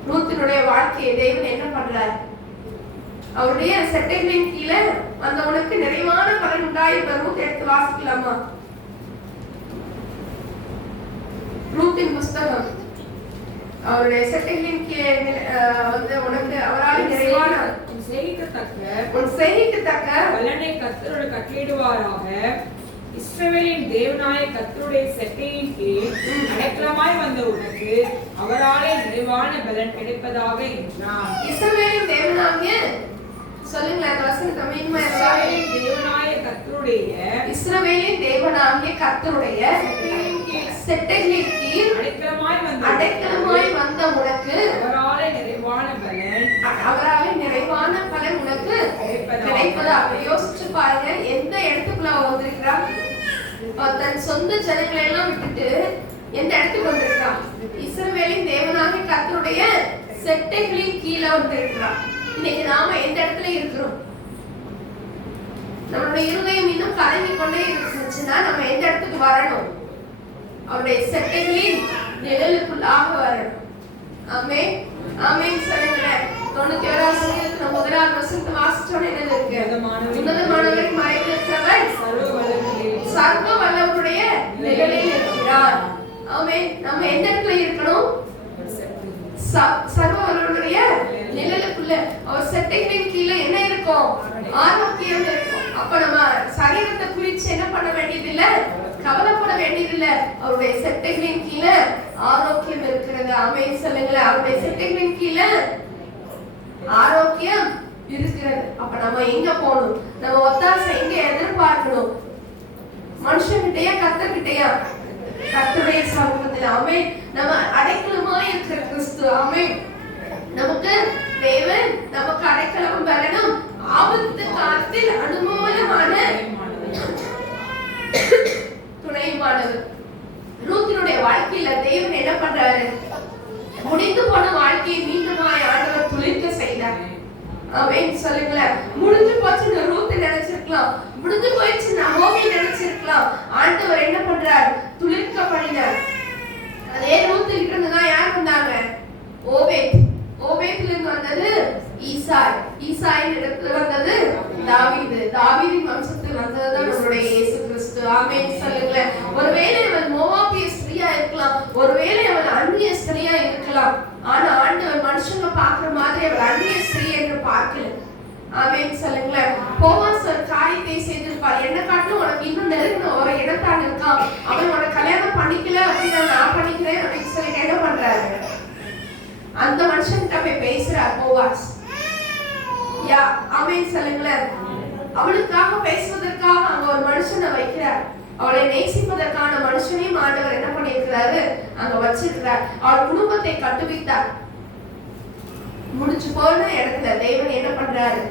ரூத்தினுடைய வாழ்க்கையை தேவன் என்ன பண்றாரு? அவருடைய செட்டைகளின் கீழே வந்தவனுக்கு நிறைவான பலன் உண்டாயிருப்ப. ரூத் எடுத்து வாசிக்கலாமா? ரூத்தின் புஸ்தகம். அவருடைய செட்டைகளின் கீழே உனக்கு அவரால் நிறைவான செய்யத்தக்க பலனை கர்த்தரோடு கட்டளையிடுவாராக. இஸ்ரவேலின் தேவனாய கர்த்தருடைய செட்டையின் கீழ் அடைக்கலமாய் வந்த உனக்கு அவராலே நிறைவான பலன் கிடைப்பதாக என்றான். இஸ்ரவேலின் தேவனாகிய சொல்லுங்களேன் அந்த வசனத்தை மீண்டுமா. இஸ்ரவேலின் தேவனாய கர்த்தருடைய இஸ்ரவேலின் தேவனாகிய கர்த்தருடைய செட்டைகளின் கீழ் அடைக்கலமாய் வந்த உனக்கு அவராலே நிறைவான பலன் உனக்கு கிடைப்பதாக. யோசிச்சு பாருங்க, எந்த இடத்துக்குள்ள வந்திருக்கிறான்? தன் சொந்த ஜனங்களை எல்லாம் விட்டுட்டு எந்த இடத்துக்கு வந்திருக்கிறான்? இஸ்ரவேலின் தேவனாகிய கர்த்தருடைய செட்டைகளின் கீழே வந்திருக்கிறான். இன்னைக்கு நாம எந்த இடத்துல இருக்கிறோம்? நம்மளுடைய இருதயம் இன்னும் கலங்கி கொண்டே இருந்துச்சுன்னா நம்ம எந்த இடத்துக்கு வரணும்? அவருடைய செட்டைகளின் நிழலுக்குள்ளாக வரணும். ஆமென். ஆமென் சொல்லுங்களேன். 91ஆம் சங்கீதத்துல முதலாவது வசனத்தை வாசிச்சோன்னு என்ன இருக்கு? உன்னதமானவரை மறைந்திருக்கிறவர் சர்வ வல்லவருடைய நிழலில் இருக்கிறார். ஆமென். நம்ம எந்த இடத்துல இருக்கணும்? சர்வ வல்லவருடைய நிழலுக்குள்ள. அவர் செட்டைகளின் கீழே என்ன இருக்கும்? ஆரோக்கியம் இருக்கும். அப்ப நம்ம சரீரத்தை குறிச்சு என்ன பண்ண வேண்டியதில்லை, கவலைப்பட வேண்டியதில்லை. அவருடைய செட்டைகளின் கீழே ஆரோக்கியம் இருக்கிறது. ஆமென் சொல்லுங்களேன். அவருடைய செட்டைகளின் கீழே ஆரோக்கியம் இருக்கிறது. அப்ப நம்ம எங்க போகணும்? நம்ம ஒத்தாசை எங்க எதிர்பார்க்கணும்? மனுஷன்கிட்டயா கர்த்தர்கிட்டயா? கர்த்தருடைய சமூகத்தில். ஆமென். நம்ம அடைக்கலமா இருக்கிற கிறிஸ்து. ஆமென். நமக்கு தேவன் நமக்கு அடைக்கலம் வரணும். ஆபத்து காலத்தில் அனுகூலமான துணைவானவர். ரூத்தினுடைய வாழ்க்கையில தேவன் என்ன பண்றாரு? முடிந்து போன வாழ்க்கையை மீண்டுமாய் ஆண்டவர் துளிர்க்க செய்தார். ஆமென் சொல்லுங்களேன். முடிஞ்சு போச்சுன்னு ரூத் நினைச்சிருக்கலாம், முடிஞ்சு போயிடுச்சு நகோமி நினைச்சிருக்கலாம். ஆண்டவர் என்ன பண்றார்? துளிர்க்க பண்ணினார். அதே ரூத் கிட்ட இருந்துதான் யார் வந்தாங்க? ஓபேத். ஓபேத்ல இருந்து வந்தது ஈசாய். ஈசாயின் இடத்துல வந்தது தாவீது. தாவீதின் வம்சத்தில் வந்ததுதான் நம்முடைய இயேசு கிறிஸ்து. ஆமென் சொல்லுங்களேன். ஒருவேளை அவள் மோவாபிய ஸ்திரீயா இருக்கலாம், ஒருவேளை அவள் அந்நிய ஸ்திரீயா இருக்கலாம். ஆனா ஆண்டவர் மனுஷங்க பார்க்கிற மாதிரி அவள் அந்நிய ஸ்திரீ என்று பார்க்கல. ஆமென் சொல்லுங்களேன். போவாஸ் ஒரு காரியத்தை செய்திருப்பார். என்ன காட்டிலும் உனக்கு இன்னும் நெருங்கின ஒரு இடத்தான் இருக்கான், அவன் உனக்கு கல்யாணம் பண்ணிக்கல அப்படின்னு நான் பண்ணிக்கிறேன் அப்படின்னு சொல்லிட்டு என்ன பண்றாரு? அந்த மனுஷன்கிட்ட போய் பேசுறார் போவாஸ். யா ஆமென் சொல்லுங்களேன். அவளுக்காக பேசுவதற்காக அங்க ஒரு மனுஷனை வைக்கிறார். அவளை நேசிப்பதற்கான மனுஷனையும் ஆண்டவர் என்ன பண்ணிருக்கிறாரு? அங்க வச்சிருக்கிறார். அவள் குடும்பத்தை கட்டுவித்தார். முடிச்சு போன இடத்துல தேவன் என்ன பண்றாரு?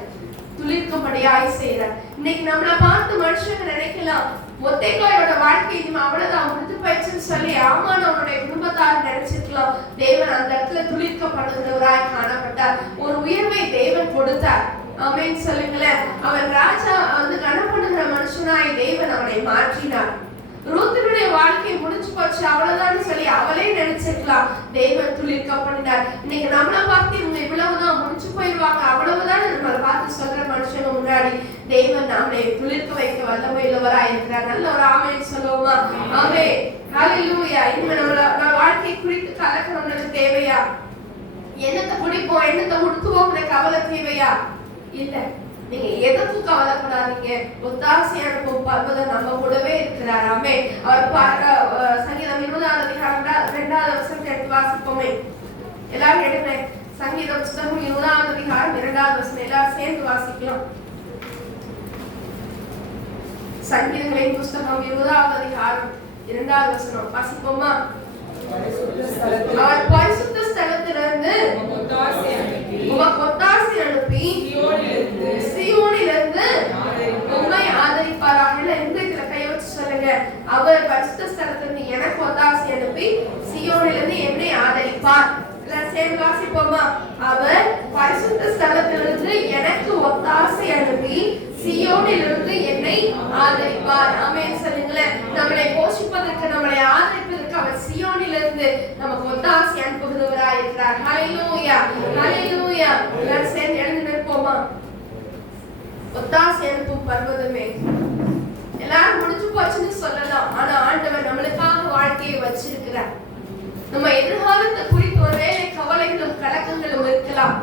துளிர்க்கும்படியாய் செய்யறார். இன்னைக்கு நம்மள பார்த்து மனுஷங்க நினைக்கலாம், ஒத்தைக்காயோட வாழ்க்கை இனிமே அவ்வளவுதான் முடிஞ்சு போயிடுச்சுன்னு சொல்லி ஆமான அவனுடைய குடும்பத்தார் நினைச்சிருக்கலாம். தேவன் அந்த இடத்துல துளிர்க்கப்படுகிறவராய் காணப்பட்டார். ஒரு உயர்வை தேவன் கொடுத்தார். ஆமென் சொல்லுங்களேன். அவன் ராஜா கனப்படுகிற மனுஷனாய் தேவன் அவனை மாற்றினார். ரூத்தினுடைய வாழ்க்கை முடிஞ்சு போச்சு அவ்வளவுதான் சொல்லி அவளே நினைச்சிருக்கலாம். தேவன் துளிர்க்க பண்ணினார். இன்னைக்கு நம்மள பார்த்து இவங்க இவ்வளவுதான் முடிஞ்சு போயிடுவாங்க அவ்வளவுதான் நம்மளை பார்த்து சொல்ற மனுஷங்க முன்னாடி தேவன் நம்மளை துளிர்க்க வைக்க வல்லமை உள்ளவராய் இருக்கிறார். நல்ல ஒரு ஆமென் சொல்லுவோமா? ஆமென் ஹல்லேலூயா. இனிமே நம்ம வாழ்க்கை குறித்து கலக்கம் நம்மளுக்கு தேவையா? என்னத்தை குடிப்போம், என்னத்தை உடுத்துவோங்கிற கவலை தேவையா? இல்ல. நீங்க எதற்கும் கவலைப்படாதீங்க. ஒத்தாசை அனுப்பும் பர்வதம் நம்ம கூடவே இருக்கிறார். ஆமென். அவர் சங்கீதம் 20ஆம் அதிகாரம் 2ஆவது வசனத்தை எடுத்து வாசிப்போமே. எல்லாரும் எடுங்க. சங்கீதம் புத்தகம் 20ஆம் அதிகாரம் 2ஆவது வசனம் எல்லாரும் சேர்ந்து வாசிக்கலாம். சங்கீதங்களின் புத்தகம் 20ஆவது அதிகாரம் 2ஆவது வசனம் வாசிப்போமா? அவர் பரிசுத்த ஸ்தலத்திலிருந்து உமக்கு ஒத்தாசை அனுப்பி சீயோனிலிருந்து உம்மை ஆதரிப்பாராக. இன்றைக்கு கையை வச்சு சொல்லுங்க. அவர் பரிசுத்த ஸ்தலத்திலிருந்து எனக்கு ஒத்தாசை அனுப்பி சீயோனிலிருந்து என்னை ஆதரிப்பார். சேர்ந்து வாசிப்போமா? அவர் பரிசுத்த ஸ்தலத்திலிருந்து எனக்கு ஒத்தாசை அனுப்பி சீயோனிலிருந்து என்னை ஆதரிப்பார். ஆமென் சொல்லுங்களேன். நம்மளை போஷிப்பதற்கு, நம்மளை ஆதரிப்பதற்கு அவர் சீயோனிலிருந்து நமக்கு ஒத்தாசை அனுப்புகிறவராய் இருக்கிறார். ஹல்லேலூயா, ஹல்லேலூயா. எல்லாரும் சேர்ந்து எழுந்து நிற்போமா? ஒத்தாசை அனுப்பும் பர்வதமே. எல்லாரும் முடிஞ்சு போச்சுன்னு சொல்லலாம். ஆனா ஆண்டவர் நம்மளுக்காக வாழ்க்கையை வச்சிருக்கிறார். நம்ம எதிர்காலத்தை குறித்து ஒருவேளை கவலைகளும் கலக்கங்களும் இருக்கலாம்.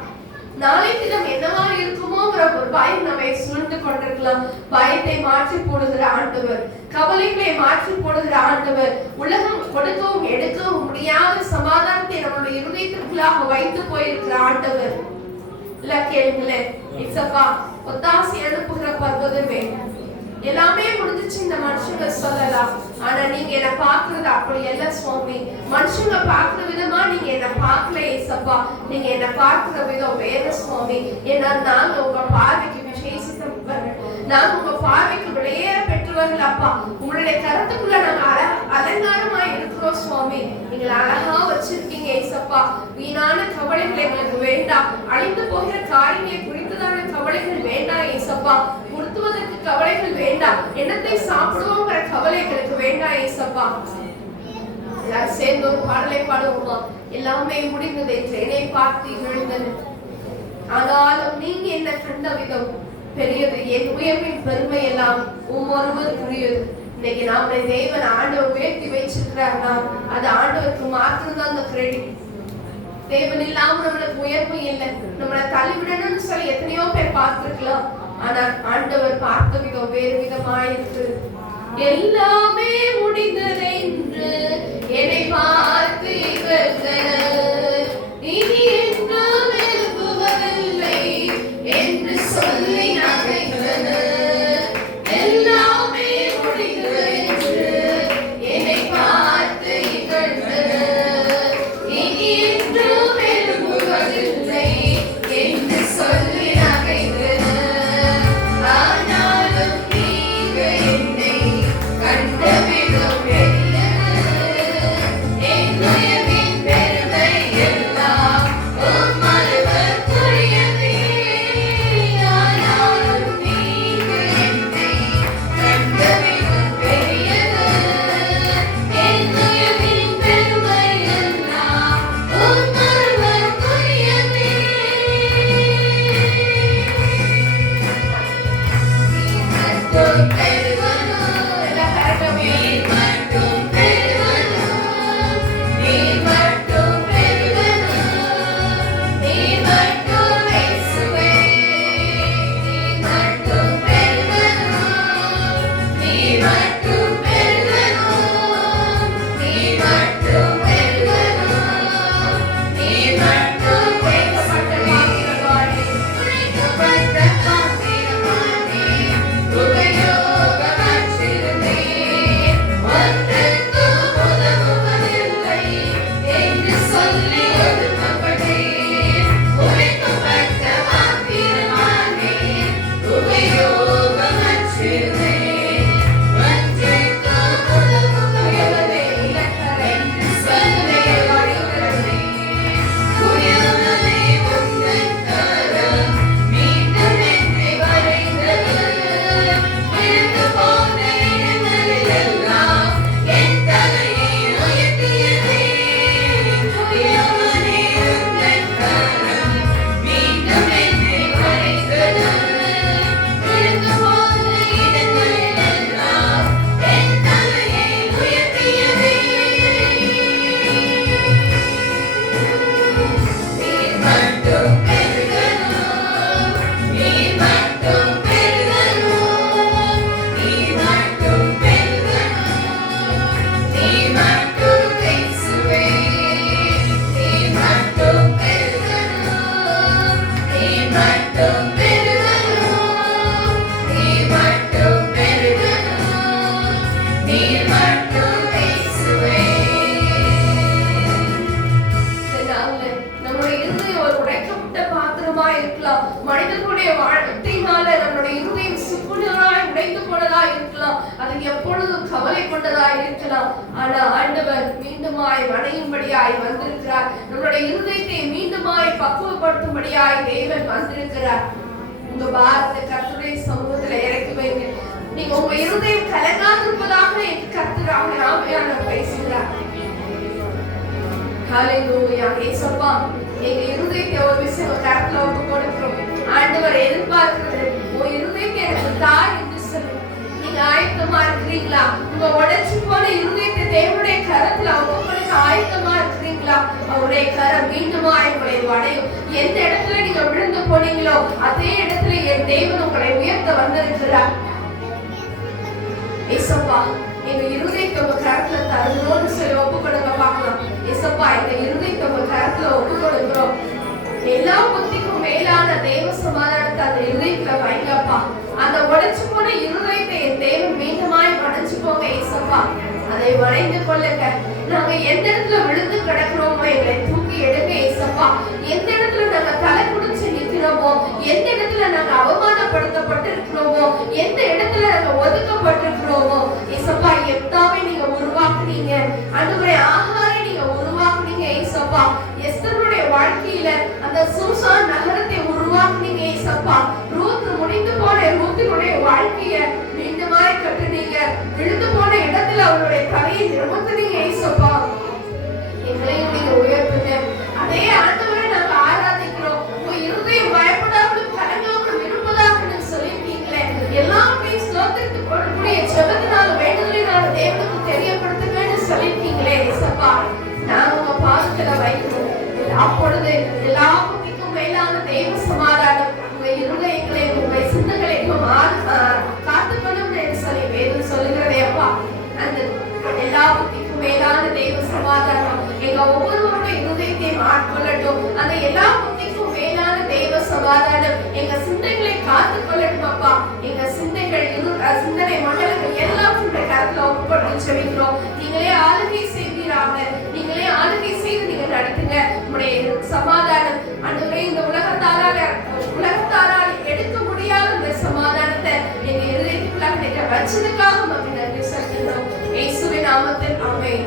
நாளைக்கு நம்ம என்னவா இருக்குமோங்கிற ஒரு பயம் நம்மை சூழ்ந்து கொண்டிருக்கலாம். பயத்தை மாற்றி போடுகிற ஆண்டவர், கவலைகளை மாற்றி போடுகிற ஆண்டவர், உலகம் கொடுக்கவும் எடுக்கவும் முடியாத சமாதானத்தை நம்மளுடைய இருதயத்திற்குள்ளாக வைத்து போயிருக்கிற ஆண்டவர். இல்ல கேளுங்களேன். இசப்பா ஒத்தாசை அனுப்புகிற பர்வதமே. எல்லாமே முடிஞ்சிச்சு இந்த மனுஷங்க சொல்லலாம். ஆனா நீங்க என்ன பாக்குறது அப்படி அல்ல சுவாமி. மனுஷங்க பாக்குற விதமா நீங்க என்ன பார்க்கல ஏசப்பா. நீங்க என்ன பார்க்கிற விதம் வேற சுவாமி. ஏன்னா நாங்க உங்க பார்வைக்கு விசேஷித்தவர்கள், நாங்க உங்க பார்வைக்கு விளையாட பெற்றவர்கள் அப்பா. உங்களுடைய கருத்துக்குள்ள நாங்க அலங்காரமா இருக்கிறோம் சுவாமி. எங்களை அழகா வச்சிருக்கீங்க ஏசப்பா. வீணான கவலைகள் எங்களுக்கு வேண்டாம். அழிந்து போகிற காரியங்களை குறித்துதான கவலைகள் வேண்டாம் ஏசப்பா. உடுத்துவதற்கு கவலைகள் வேண்டாம். என்னத்தை சாப்பிடுவோங்கிற கவலை எங்களுக்கு வேண்டாம் ஏசப்பா. எல்லாரும் சேர்ந்து ஒரு பாடலை பாடுவோமா? எல்லாமே முடிந்தது என்று என்னை பார்த்து எழுந்தது, ஆனாலும் நீங்க என்ன கண்ட விதம் பெரியது. என் உயர்வின் பெருமை எல்லாம் ஒவ்வொருவர் புரியுது. இன்னைக்கு நாம தேவன் ஆண்டவர் உயர்த்தி வச்சிருக்கிறார்னா அது ஆண்டவருக்கு மாத்திரம்தான் அந்த கிரெடிட். தேவன் இல்லாம நம்மளுக்கு உயர்வு இல்லை. நம்மளை தள்ளிவிடணும்னு சொல்லி எத்தனையோ பேர் பார்த்திருக்கலாம். ஆனா ஆண்டவர் பார்த்த விதம் வேறு விதமாயிருக்கு. எல்லாமே முடிந்தது என்று என்னை பார்த்து இவர்கள் இனி என்றும் எழுப்புவதில்லை என்று சொல்லி நகைத்தனர். எல்லாமே முடிந்தது என்று என்னை பார்த்து இவர்கள் இனி என்றும் எழுப்புவதில்லை என்று சொல்லி நகைத்தனர். ஆனாலும் நீங்க என்னை கண்ட விதம் பெரியது. அது எப்பொழுதும் கவலை கொண்டதா இருக்கலாம். ஆனா ஆண்டவர் மீண்டுமாய் வணையும்படியாய் வந்திருக்கிறார். நம்மளுடைய இருதயத்தை மீண்டுமாய் பக்குவப்படுத்தும்படியாய் தேவன் வந்திருக்கிறார். உங்க பாரத்தை கர்த்தருடைய சமூகத்துல இறக்கி வைங்க. நீங்க உங்க இருதயம் கலங்காதிருப்பதாக கர்த்தர் ஆவியானவர் பேசுகிறார். ஹல்லேலூயா. இயேசுப்பா, எங்க இருதயத்தை ஒரு விஷயம் கர்த்தர்ல ஒப்பு கொடுக்கிறோம். ஆண்டவர் எதிர்பார்க்கிறது உங்க இருதயத்தை எனக்கு தாய் என்று சொல்லி நீங்க ஆயத்தமா இருக்கிறீங்களா? உங்க உடைச்சு போன இருதயத்தை தேவனுடைய கரத்துல ஒப்பு கொடுக்க ஆயத்தமா இருக்கிறீங்களா? அவருடைய கரம் மீண்டுமா உங்களை வடையும். எந்த இடத்துல நீங்க விழுந்து போனீங்களோ அதே இடத்துல என் தேவன் உங்களை உயர்த்த வந்திருக்கிறார். ஏசப்பா, எங்க இருதயத்தை உங்க கரத்துல தருகிறோம்னு சொல்லி ஒப்பு கொடுங்க பார்க்கலாம். ஏசப்பா, எங்க இருதயத்தை உங்க கரத்துல ஒப்பு கொடுக்கிறோம். எல்லா புத்திக்கும் மேலான தேவ சமாதானத்தை அந்த இருதயத்துல வைங்கப்பா. அந்த உடைச்சு போன இருதயத்தை என் தேவன் மீண்டுமாய் வளைச்சு போங்க. ஏசப்பா, அதை வளைந்து கொள்ளுங்க. நாங்க எந்த இடத்துல விழுந்து கிடக்கிறோமோ எங்களை தூக்கி எடுங்க. ஏசப்பா, எந்த இடத்துல நாங்க தலை குடிச்சு நிக்கிறோமோ, எந்த இடத்துல நாங்க அவமானப்படுத்தப்பட்டு இருக்கிறோமோ, எந்த இடத்துல நாங்க ஒதுக்கப்பட்டிருக்கிறோமோ, ஏசப்பா எத்தாவே நீங்க உருவாக்குனீங்க. ஆண்டவரே, ஆகாரை நீங்க உருவாக்குனீங்க. ஏசப்பா, எஸ்தருடைய வாழ்க்கையில அந்த சூசான் நகரத்தை உருவாக்குனீங்க. ஏசப்பா, ரூத் முடிந்து போன ரூத்தினுடைய வாழ்க்கைய மீண்டுமாய் கட்டுனீங்க. விழுந்து போன இடத்துல அவருடைய தலையை நிறுத்துனீங்க. ஏசப்பா, எங்களையும் நீங்க உயர்த்துங்க. அதே ஆண்டவரை நாங்க ஆராதிக்கிறோம். உங்க இருதயம் பயப்படாமல் கலங்காமல் இருப்பதாக சொல்லியிருக்கீங்களே, எல்லாத்தையும் ஸ்தோத்திரத்து கொடுக்கக்கூடிய ஜெபத்தினால வேண்டுதலினால தேவனுக்கு தெரியப்படுத்துங்கன்னு சொல்லியிருக்கீங்களே. ஏசப்பா, நாங்க உங்க பாதத்துல வைக்கிறோம். அப்பொழுது எல்லா புத்திக்கும் மேலான தெய்வ சமாதானம் உங்க இருதயங்களையும் உங்க சிந்தங்களையும் காத்துக்கணும் என்று சொல்லி வேதம் சொல்லுகிறதே. அப்பா, அந்த எல்லா புத்திக்கும் மேலான தெய்வ சமாதானம் எங்க ஒவ்வொருவருடைய இருதயத்தையும் ஆட்கொள்ளட்டும். அந்த எல்லா புத்திக்கும் மேலான தெய்வ சமாதானம் எங்க சிந்தைகளை காத்துக்கொள்ளட்டும். அப்பா, எங்க சிந்தைகள் சிந்தனை மண்டலங்கள் எல்லாம் உங்களுடைய கரத்துல ஒப்புக்கொண்டு செவிக்கிறோம். நீங்களே ஆளுகை செய்வீராக. நீங்களே ஆளுகை செய்து நீங்க நடத்துங்க. உங்களுடைய சமாதானம் ஆண்டவரே, இந்த உலகத்தாரால் எடுக்க முடியாத இந்த சமாதானத்தை எங்க இருதயத்துக்குள்ளாக நீங்க வச்சதுக்காக மக்கள் நன்றி சொல்கிறோம். இயேசுவின் நாமத்தில் ஆமென்.